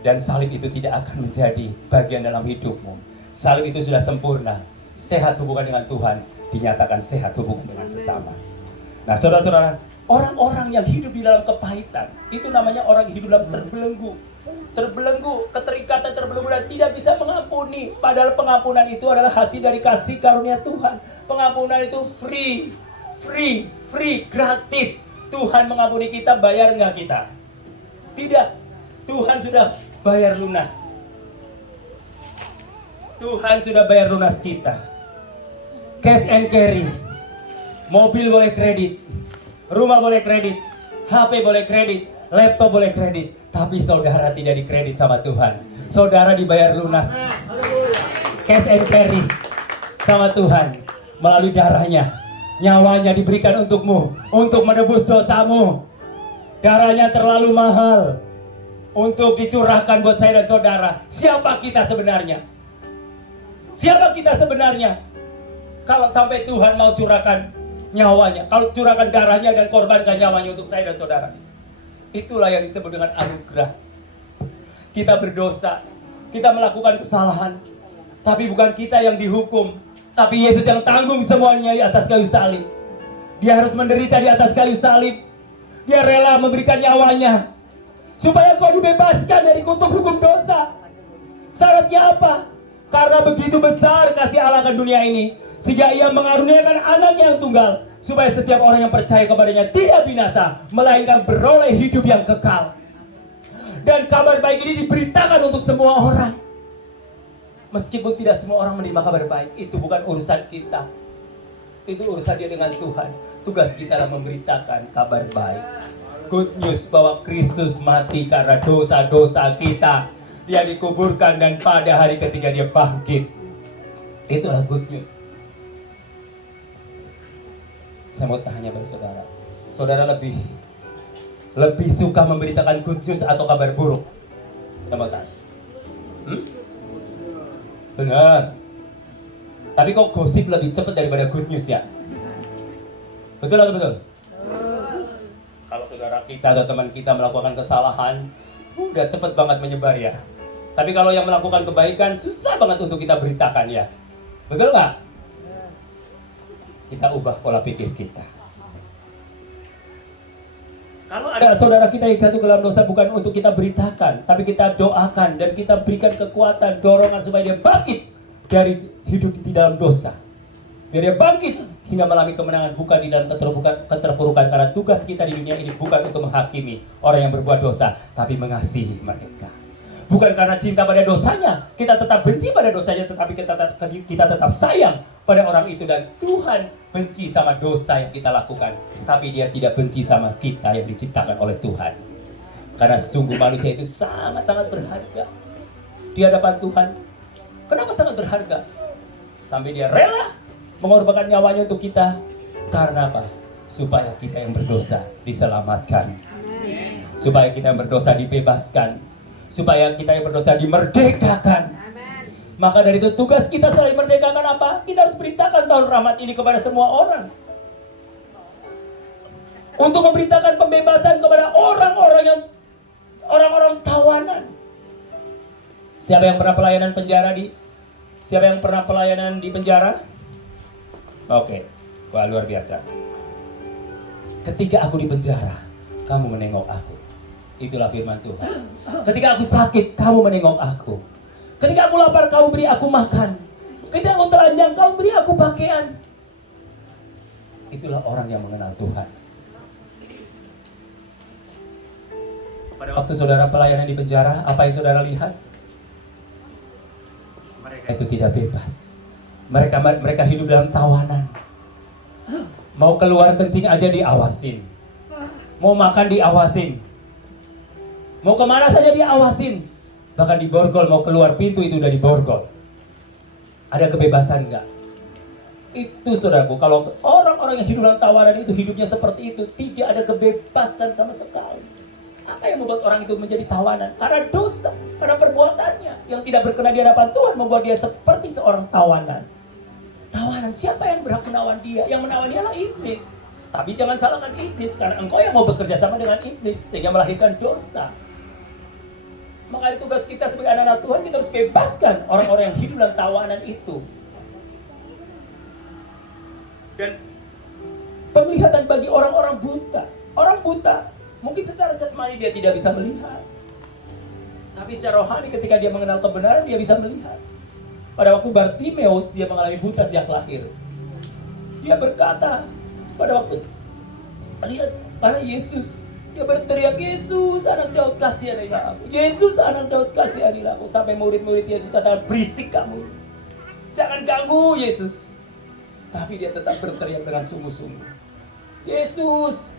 Dan salib itu tidak akan menjadi bagian dalam hidupmu. Salib itu sudah sempurna. Sehat hubungan dengan Tuhan, dinyatakan sehat hubungan dengan sesama. Nah saudara-saudara, orang-orang yang hidup di dalam kepahitan, itu namanya orang yang hidup dalam terbelenggu, keterikatan terbelenggu dan tidak bisa mengampuni. Padahal pengampunan itu adalah hasil dari kasih karunia Tuhan. Pengampunan itu free, gratis. Tuhan mengampuni kita, bayar nggak kita? Tidak. Tuhan sudah bayar lunas. Tuhan sudah bayar lunas kita. Cash and carry. Mobil boleh kredit, rumah boleh kredit, HP boleh kredit, laptop boleh kredit. Tapi saudara tidak dikredit sama Tuhan. Saudara dibayar lunas. Cash and carry sama Tuhan melalui darahnya. Nyawanya diberikan untukmu, untuk menebus dosamu. Darahnya terlalu mahal untuk dicurahkan buat saya dan saudara. Siapa kita sebenarnya? Siapa kita sebenarnya? Kalau sampai Tuhan mau curahkan nyawanya, kalau curahkan darahnya dan korbankan nyawanya untuk saya dan saudara. Itulah yang disebut dengan anugerah. Kita berdosa, kita melakukan kesalahan, tapi bukan kita yang dihukum, tapi Yesus yang tanggung semuanya di atas kayu salib. Dia harus menderita di atas kayu salib. Dia rela memberikan nyawanya supaya kau dibebaskan dari kutuk hukum dosa. Syaratnya apa? Karena begitu besar kasih Allah ke dunia ini, sehingga ia mengaruniakan anaknya yang tunggal, supaya setiap orang yang percaya kepadanya tidak binasa, melainkan beroleh hidup yang kekal. Dan kabar baik ini diberitakan untuk semua orang. Meskipun tidak semua orang menerima kabar baik, itu bukan urusan kita. Itu urusan dia dengan Tuhan. Tugas kita adalah memberitakan kabar baik. Good news bahwa Kristus mati karena dosa-dosa kita. Dia dikuburkan dan pada hari ketiga dia bangkit. Itulah good news. Saya mau tanya pada saudara. Saudara lebih suka memberitakan good news atau kabar buruk? Saya mau tanya. Benar. Tapi kok gosip lebih cepat daripada good news ya? Betul atau betul? Kalau saudara kita atau teman kita melakukan kesalahan, udah cepet banget menyebar ya. Tapi kalau yang melakukan kebaikan, susah banget untuk kita beritakan ya. Betul nggak? Kita ubah pola pikir kita. Kalau ada saudara kita yang jatuh ke dalam dosa, bukan untuk kita beritakan, tapi kita doakan dan kita berikan kekuatan, dorongan supaya dia bangkit dari hidup di dalam dosa. Biar dia bangkit sehingga mengalami kemenangan, bukan di dalam keterpurukan. Karena tugas kita di dunia ini bukan untuk menghakimi orang yang berbuat dosa, tapi mengasihi mereka. Bukan karena cinta pada dosanya, kita tetap benci pada dosanya, tetapi kita tetap sayang pada orang itu. Dan Tuhan benci sama dosa yang kita lakukan, tapi Dia tidak benci sama kita yang diciptakan oleh Tuhan. Karena sungguh manusia itu sangat-sangat berharga di hadapan Tuhan. Kenapa sangat berharga? Sampai Dia rela mengorbankan nyawanya untuk kita. Karena apa? Supaya kita yang berdosa diselamatkan. Supaya kita yang berdosa dibebaskan. Supaya kita yang berdosa dimerdekakan. Maka dari itu tugas kita selain merdekakan apa? Kita harus beritakan tahun rahmat ini kepada semua orang. Untuk memberitakan pembebasan kepada orang-orang tawanan. Siapa yang pernah pelayanan penjara Siapa yang pernah pelayanan di penjara? Oke. Wah, luar biasa. Ketika aku di penjara, kamu menengok aku. Itulah firman Tuhan. Ketika aku sakit, kamu menengok aku. Ketika aku lapar, kamu beri aku makan. Ketika aku telanjang, kamu beri aku pakaian. Itulah orang yang mengenal Tuhan. Pada waktu saudara pelayanan di penjara, apa yang saudara lihat? Mereka itu tidak bebas. Mereka hidup dalam tawanan. Mau keluar kencing aja diawasin. Mau makan diawasin. Mau kemana saja diawasin. Bahkan diborgol, mau keluar pintu itu udah diborgol. Ada kebebasan enggak? Itu saudaraku, kalau orang-orang yang hidup dalam tawanan itu hidupnya seperti itu, tidak ada kebebasan sama sekali. Apa yang membuat orang itu menjadi tawanan? Karena dosa, karena perbuatannya yang tidak berkenan di hadapan Tuhan membuat dia seperti seorang tawanan. Tawanan, siapa yang berhak menawan dia? Yang menawan dia adalah iblis. Tapi jangan salahkan iblis, karena engkau yang mau bekerja sama dengan iblis sehingga melahirkan dosa. Maka tugas kita sebagai anak-anak Tuhan, kita harus bebaskan orang-orang yang hidup dalam tawanan itu. Dan penglihatan bagi orang-orang buta. Orang buta, mungkin secara jasmani dia tidak bisa melihat. Tapi secara rohani ketika dia mengenal kebenaran, dia bisa melihat. Pada waktu Bartimeus, dia mengalami buta sejak lahir. Dia berkata, pada waktu lihat pada Yesus, dia berteriak, Yesus anak Daud kasihanilah aku. Yesus anak Daud kasihanilah aku. Sampai murid-murid Yesus katakan, berisik kamu. Jangan ganggu Yesus. Tapi dia tetap berteriak dengan sungguh-sungguh. Yesus.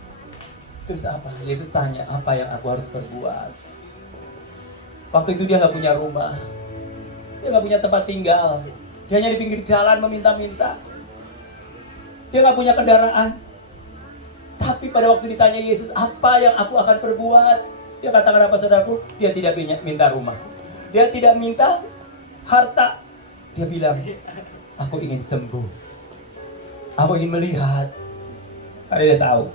Terus apa? Yesus tanya, apa yang aku harus perbuat? Waktu itu dia gak punya rumah. Dia gak punya tempat tinggal. Dia hanya di pinggir jalan meminta-minta. Dia gak punya kendaraan. Tapi pada waktu ditanya Yesus, apa yang aku akan perbuat? Dia katakan apa saudaraku? Dia tidak minta rumah. Dia tidak minta harta. Dia bilang, aku ingin sembuh. Aku ingin melihat. Karena dia tahu,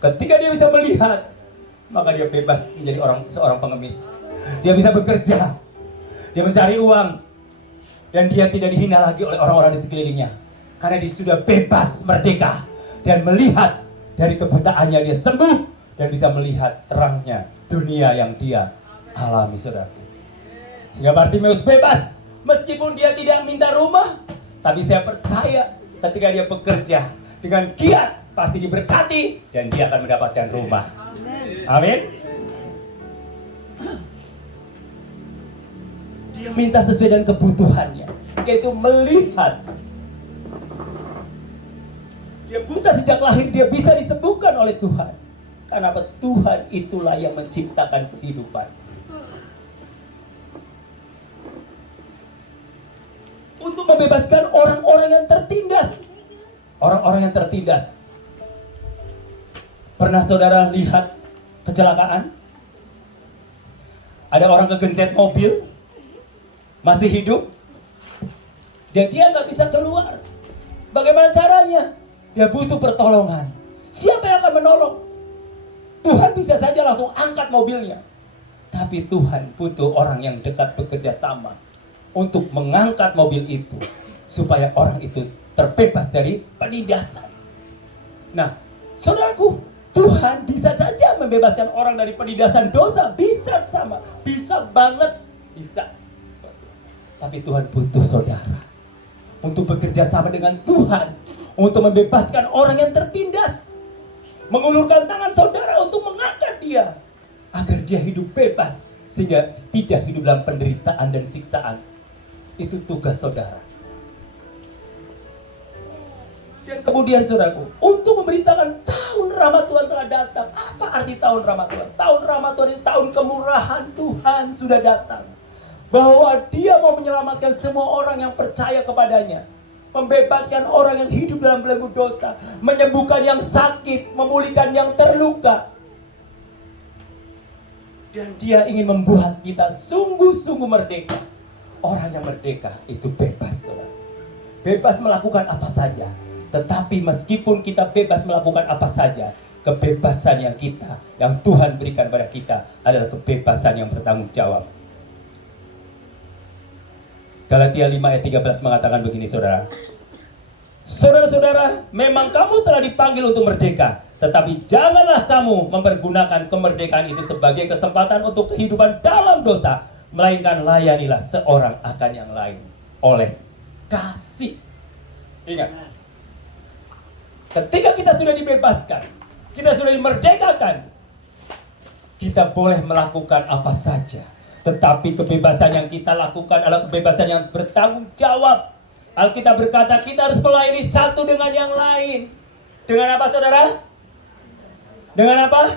ketika dia bisa melihat, maka dia bebas menjadi seorang pengemis. Dia bisa bekerja. Dia mencari uang. Dan dia tidak dihina lagi oleh orang-orang di sekelilingnya. Karena dia sudah bebas, merdeka. Dan melihat dari kebutaannya dia sembuh. Dan bisa melihat terangnya dunia yang dia alami, saudaraku. Sehingga Bartimeus bebas. Meskipun dia tidak minta rumah. Tapi saya percaya ketika dia bekerja dengan giat, pasti diberkati. Dan dia akan mendapatkan rumah. Amin. Dia minta sesuai dengan kebutuhannya, yaitu melihat. Dia buta sejak lahir, dia bisa disembuhkan oleh Tuhan. Karena apa? Tuhan itulah yang menciptakan kehidupan. Untuk membebaskan orang-orang yang tertindas. Orang-orang yang tertindas. Pernah saudara lihat kecelakaan? Ada orang kegencet mobil, masih hidup, dan dia nggak bisa keluar. Bagaimana caranya? Dia butuh pertolongan. Siapa yang akan menolong? Tuhan bisa saja langsung angkat mobilnya. Tapi Tuhan butuh orang yang dekat bekerja sama untuk mengangkat mobil itu, supaya orang itu terbebas dari penindasan. Nah, saudaraku, Tuhan bisa saja membebaskan orang dari penindasan dosa. Bisa sama, bisa banget, bisa. Tapi Tuhan butuh saudara untuk bekerja sama dengan Tuhan, untuk membebaskan orang yang tertindas. Mengulurkan tangan saudara untuk mengangkat dia, agar dia hidup bebas, sehingga tidak hidup dalam penderitaan dan siksaan. Itu tugas saudara. Dan kemudian saudaraku, untuk memberitakan tahun rahmat Tuhan telah datang. Apa arti tahun rahmat Tuhan? Tahun rahmat Tuhan itu tahun kemurahan Tuhan sudah datang. Bahwa dia mau menyelamatkan semua orang yang percaya kepadanya. Membebaskan orang yang hidup dalam belenggu dosa. Menyembuhkan yang sakit, memulihkan yang terluka. Dan dia ingin membuat kita sungguh-sungguh merdeka. Orang yang merdeka itu bebas, saudara. Bebas melakukan apa saja. Tetapi meskipun kita bebas melakukan apa saja, kebebasan yang Tuhan berikan pada kita adalah kebebasan yang bertanggung jawab. Galatia 5 ayat 13 mengatakan begini, saudara. Saudara-saudara, memang kamu telah dipanggil untuk merdeka, tetapi janganlah kamu mempergunakan kemerdekaan itu sebagai kesempatan untuk kehidupan dalam dosa, melainkan layanilah seorang akan yang lain oleh kasih. Ingat, ketika kita sudah dibebaskan, kita sudah dimerdekakan, kita boleh melakukan apa saja. Tetapi kebebasan yang kita lakukan adalah kebebasan yang bertanggung jawab. Alkitab berkata kita harus melayani satu dengan yang lain. Dengan apa, saudara? Dengan apa?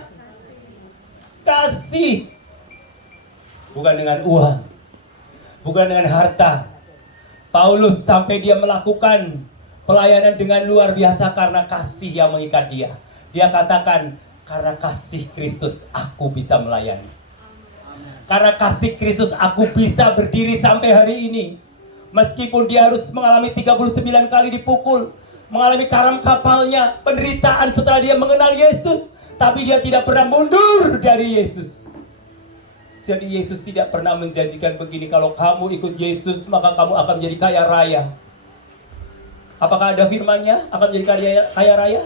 Kasih. Bukan dengan uang, bukan dengan harta. Paulus sampai dia melakukan pelayanan dengan luar biasa karena kasih yang mengikat dia. Dia katakan, karena kasih Kristus aku bisa melayani. Karena kasih Kristus aku bisa berdiri sampai hari ini. Meskipun dia harus mengalami 39 kali dipukul, mengalami karam kapalnya, penderitaan setelah dia mengenal Yesus, tapi dia tidak pernah mundur dari Yesus. Jadi Yesus tidak pernah menjanjikan begini, kalau kamu ikut Yesus maka kamu akan menjadi kaya raya. Apakah ada firman-Nya akan menjadi kaya raya?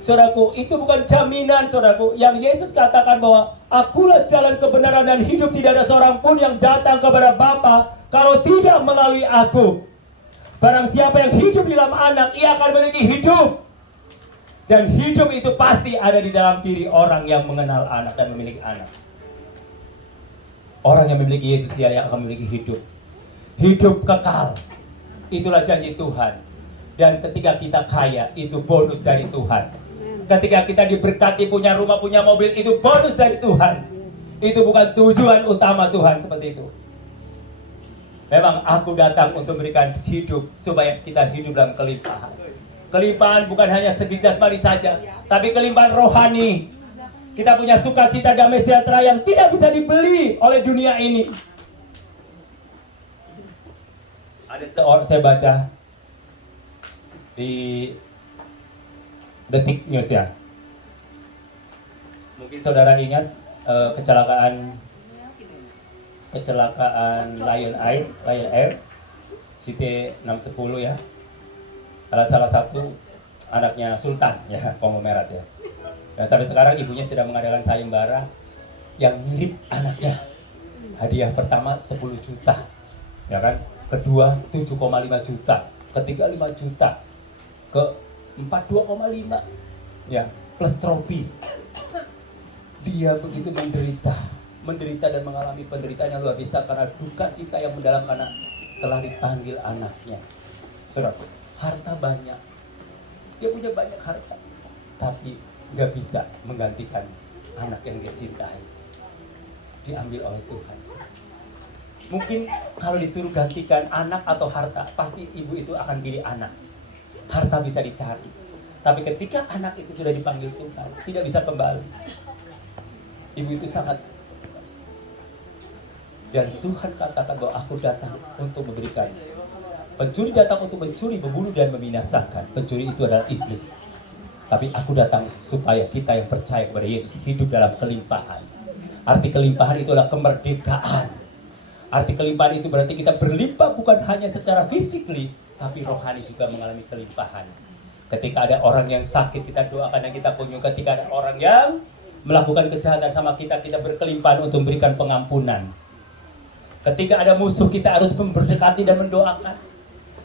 Saudaraku, itu bukan jaminan, saudaraku. Yang Yesus katakan bahwa akulah jalan kebenaran dan hidup, tidak ada seorang pun yang datang kepada Bapa kalau tidak melalui aku. Barang siapa yang hidup di dalam anak, ia akan memiliki hidup. Dan hidup itu pasti ada di dalam diri orang yang mengenal anak dan memiliki anak. Orang yang memiliki Yesus, dia yang akan memiliki hidup. Hidup kekal. Itulah janji Tuhan. Dan ketika kita kaya, itu bonus dari Tuhan. Ketika kita diberkati, punya rumah, punya mobil, itu bonus dari Tuhan. Itu bukan tujuan utama Tuhan seperti itu. Memang aku datang untuk memberikan hidup, supaya kita hidup dalam kelimpahan. Kelimpahan bukan hanya segi jasmani saja, tapi kelimpahan rohani. Kita punya sukacita, damai sejahtera yang tidak bisa dibeli oleh dunia ini. Ada seorang, saya baca di Detik News ya. Mungkin saudara ingat kecelakaan Lion Air CT610 ya. Salah satu anaknya Sultan ya, konglomerat ya. Dan sampai sekarang ibunya sedang mengadakan sayembara yang mirip anaknya. Hadiah pertama 10 juta. Ya kan? Kedua 7,5 juta. Ketiga 5 juta. Keempat 2,5. Ya, plus trofi. Dia begitu menderita dan mengalami penderitaan yang luar biasa karena duka cita yang mendalam karena telah dipanggil anaknya. Saudara, harta banyak. Dia punya banyak harta, tapi nggak bisa menggantikan anak yang dia cintai. Diambil oleh Tuhan. Mungkin kalau disuruh gantikan anak atau harta, pasti ibu itu akan pilih anak. Harta bisa dicari, tapi ketika anak itu sudah dipanggil Tuhan, tidak bisa kembali. Ibu itu sangat, dan Tuhan katakan bahwa aku datang untuk memberikan. Pencuri datang untuk mencuri, membunuh dan membinasakan. Pencuri itu adalah iblis. Tapi aku datang supaya kita yang percaya kepada Yesus hidup dalam kelimpahan. Arti kelimpahan itu adalah kemerdekaan. Arti kelimpahan itu berarti kita berlimpah bukan hanya secara fisikly, tapi rohani juga mengalami kelimpahan. Ketika ada orang yang sakit, kita doakan dan kita kunjung. Ketika ada orang yang melakukan kejahatan sama kita, kita berkelimpahan untuk memberikan pengampunan. Ketika ada musuh, kita harus mendekati dan mendoakan.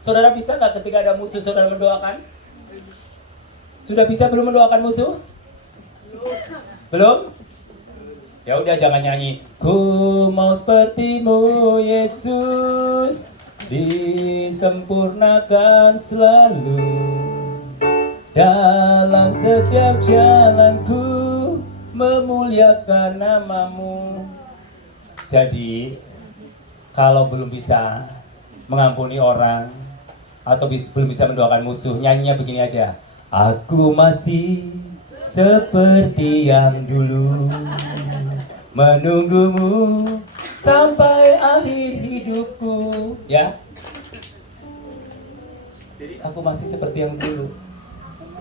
Saudara bisa nggak ketika ada musuh, saudara mendoakan? Sudah bisa belum mendoakan musuh? Belum? Ya udah, jangan nyanyi. Ku mau sepertimu Yesus, disempurnakan selalu dalam setiap jalanku, memuliakan namamu. Jadi kalau belum bisa mengampuni orang atau belum bisa mendoakan musuh, nyanyinya begini aja. Aku masih seperti yang dulu, menunggumu sampai akhir hidupku. Ya, jadi aku masih seperti yang dulu.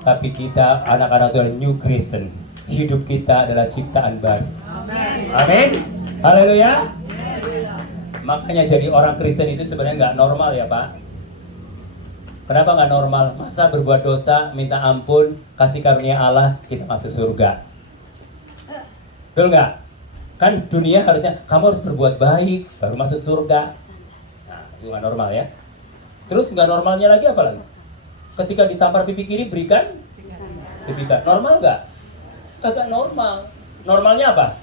Tapi kita anak-anak Tuhan, new creation. Hidup kita adalah ciptaan baru. Amin. Haleluya. Makanya jadi orang Kristen itu sebenarnya nggak normal ya Pak. Kenapa nggak normal? Masa berbuat dosa, minta ampun, kasih karunia Allah, kita masuk surga. Betul nggak? Kan dunia harusnya kamu harus berbuat baik, baru masuk surga. Nah, itu nggak normal ya. Terus nggak normalnya lagi apa lagi? Ketika ditampar pipi kiri, berikan pipi kanan. Normal nggak? Kagak normal. Normalnya apa?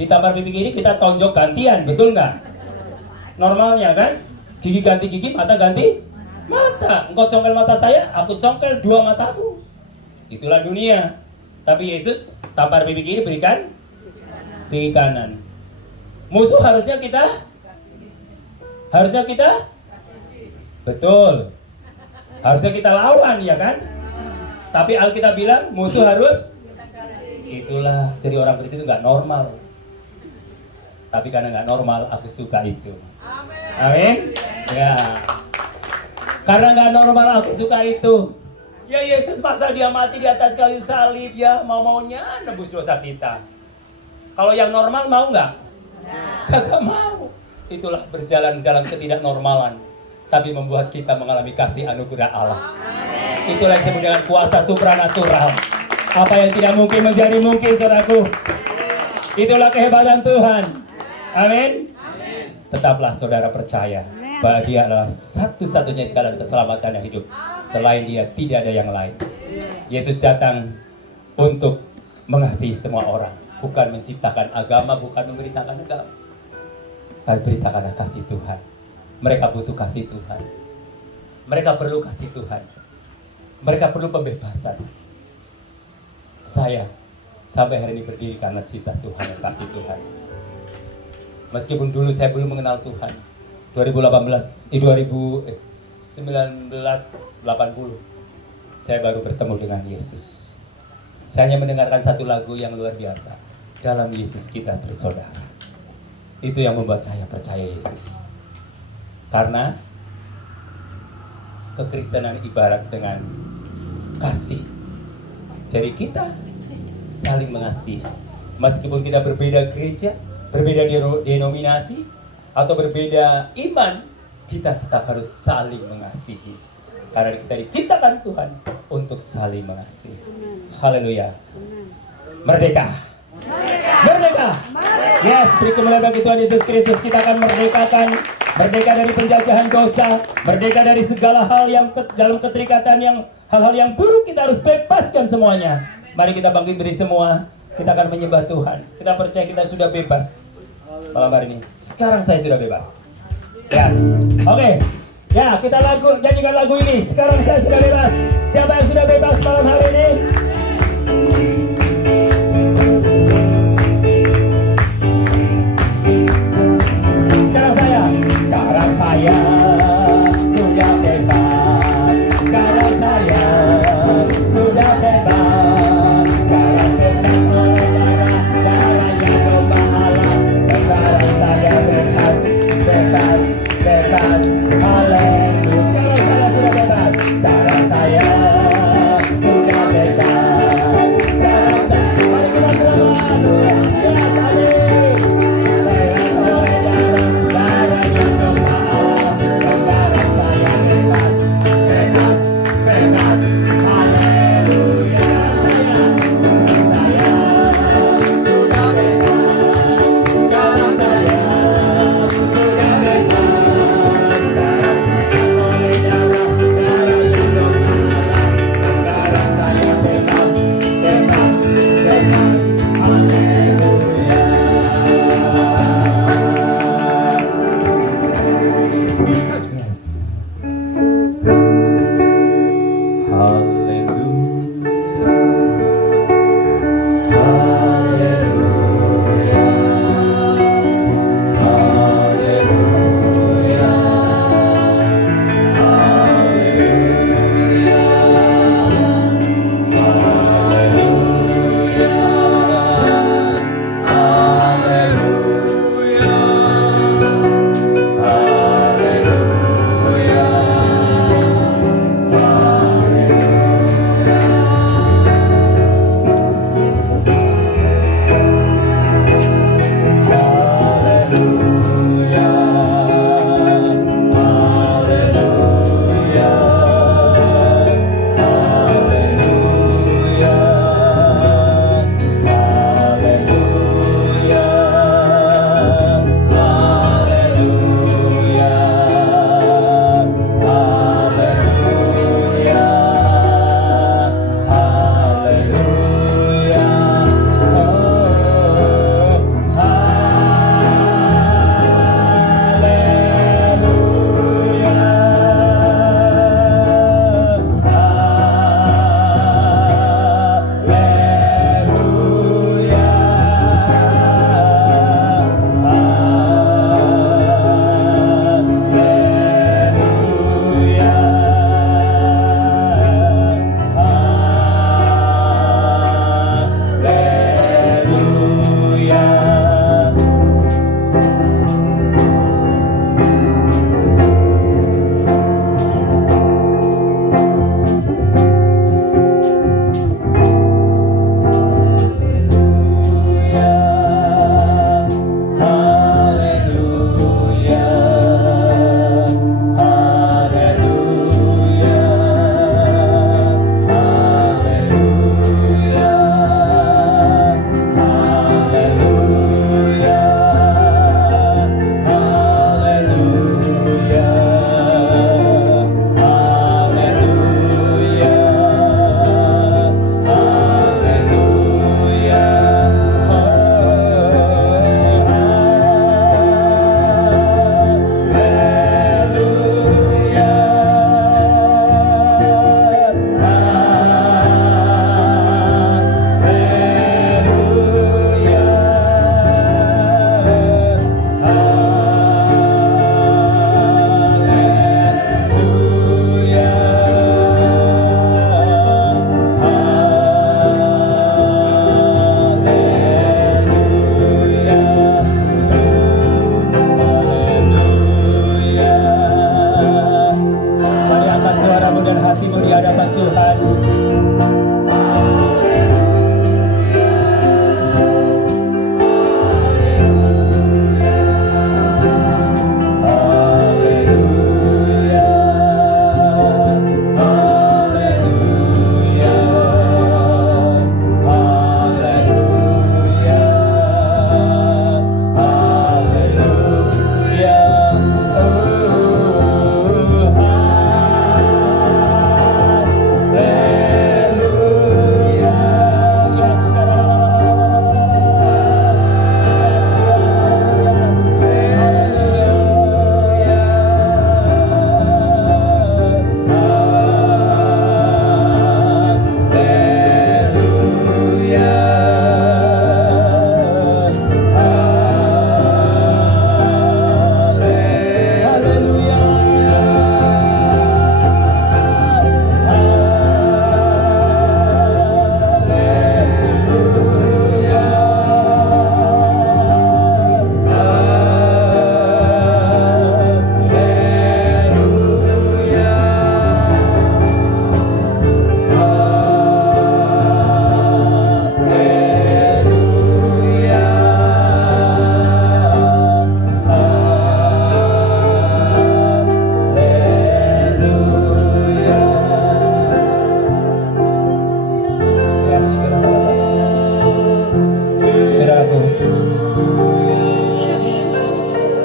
Ditampar pipi kiri, kita tonjok gantian, betul nggak? Normalnya kan? Gigi ganti gigi, mata ganti mata. Engkau congkel mata saya, aku congkel dua matamu. Itulah dunia. Tapi Yesus tampar pipi kiri, berikan pipi kanan. Musuh harusnya kita betul. Harusnya kita lawan, ya kan? Tapi Alkitab bilang musuh harus. Itulah, jadi orang Kristen itu nggak normal. Tapi karena nggak normal, aku suka itu. Amin. Ya. Karena nggak normal, aku suka itu. Ya Yesus masa dia mati di atas kayu salib, ya mau-maunya nebus dosa kita. Kalau yang normal mau nggak? Kagak mau. Itulah berjalan dalam ketidaknormalan, tapi membuat kita mengalami kasih anugerah Allah. Itulah yang disebut dengan kuasa supranatural. Apa yang tidak mungkin menjadi mungkin, saudaraku. Itulah kehebatan Tuhan. Amin. Tetaplah saudara percaya bahwa Dia adalah satu-satunya jalan keselamatan yang hidup. Selain Dia tidak ada yang lain. Yesus datang untuk mengasihi semua orang, bukan menciptakan agama, bukan memberitakan agama, tapi beritakanlah kasih Tuhan. Mereka butuh kasih Tuhan. Mereka perlu kasih Tuhan. Mereka perlu pembebasan. Saya sampai hari ini berdiri karena cinta Tuhan dan kasih Tuhan. Meskipun dulu saya belum mengenal Tuhan. 1980 saya baru bertemu dengan Yesus. Saya hanya mendengarkan satu lagu yang luar biasa. Dalam Yesus kita bersaudara. Itu yang membuat saya percaya Yesus. Karena kekristenan ibarat dengan kasih. Jadi kita saling mengasihi. Meskipun kita berbeda gereja, berbeda denominasi, atau berbeda iman, kita tetap harus saling mengasihi. Karena kita diciptakan Tuhan untuk saling mengasihi. Haleluya. Merdeka. Merdeka. Yes, beri kemuliaan bagi Tuhan Yesus Kristus. Kita akan merdekakan. Merdeka dari penjajahan dosa, merdeka dari segala hal yang dalam keterikatan yang hal-hal yang buruk, kita harus bebaskan semuanya. Mari kita bangkit dari semua. Kita akan menyembah Tuhan. Kita percaya kita sudah bebas malam hari ini. Sekarang saya sudah bebas. Ya, oke. Ya, kita nyanyikan lagu ini. Sekarang saya sudah bebas. Siapa yang sudah bebas malam hari ini? Sekarang saya sudah bebas. Sekarang saya sudah bebas. Sekarang bebas oleh darahnya domba Allah. Sekarang saya bebas, bebas, bebas. Haleluya. Sekarang saya sudah bebas. Sekarang saya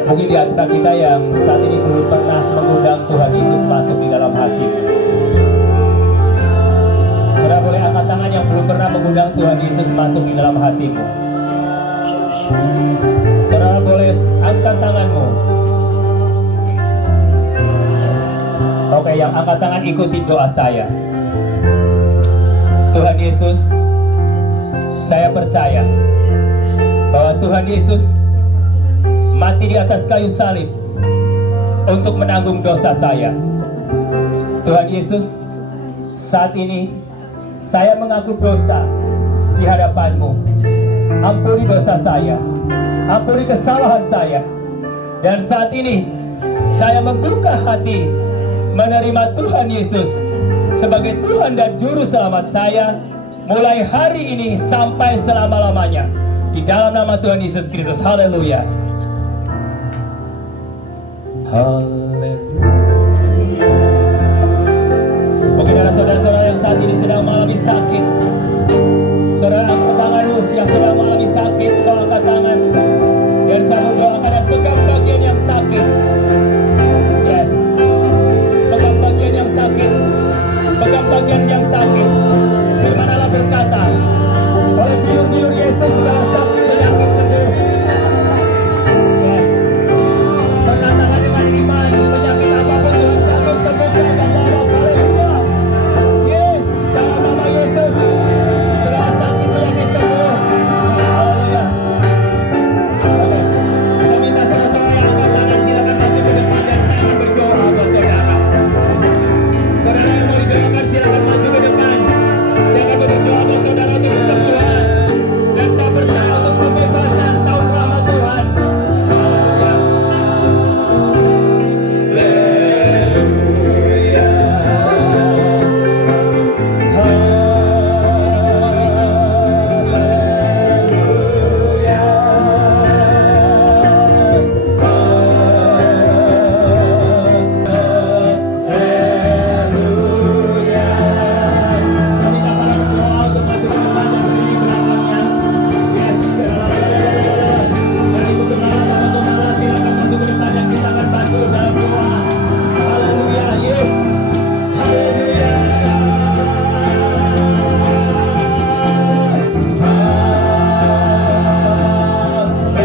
Mungkin di antara kita yang saat ini belum pernah mengundang Tuhan Yesus masuk di dalam hati. Saudara boleh angkat tangan yang belum pernah mengundang Tuhan Yesus masuk di dalam hatimu. Saudara boleh angkat tanganmu. Oke, yang angkat tangan ikuti doa saya. Tuhan Yesus, saya percaya bahwa Tuhan Yesus mati di atas kayu salib untuk menanggung dosa saya. Tuhan Yesus, saat ini saya mengaku dosa di hadapan-Mu. Ampuni dosa saya, ampuni kesalahan saya. Dan saat ini saya membuka hati menerima Tuhan Yesus sebagai Tuhan dan Juru Selamat saya mulai hari ini sampai selama-lamanya. Di dalam nama Tuhan Yesus Kristus. Haleluya. Haleluya. Mungkin ada saudara-saudara yang saat ini sedang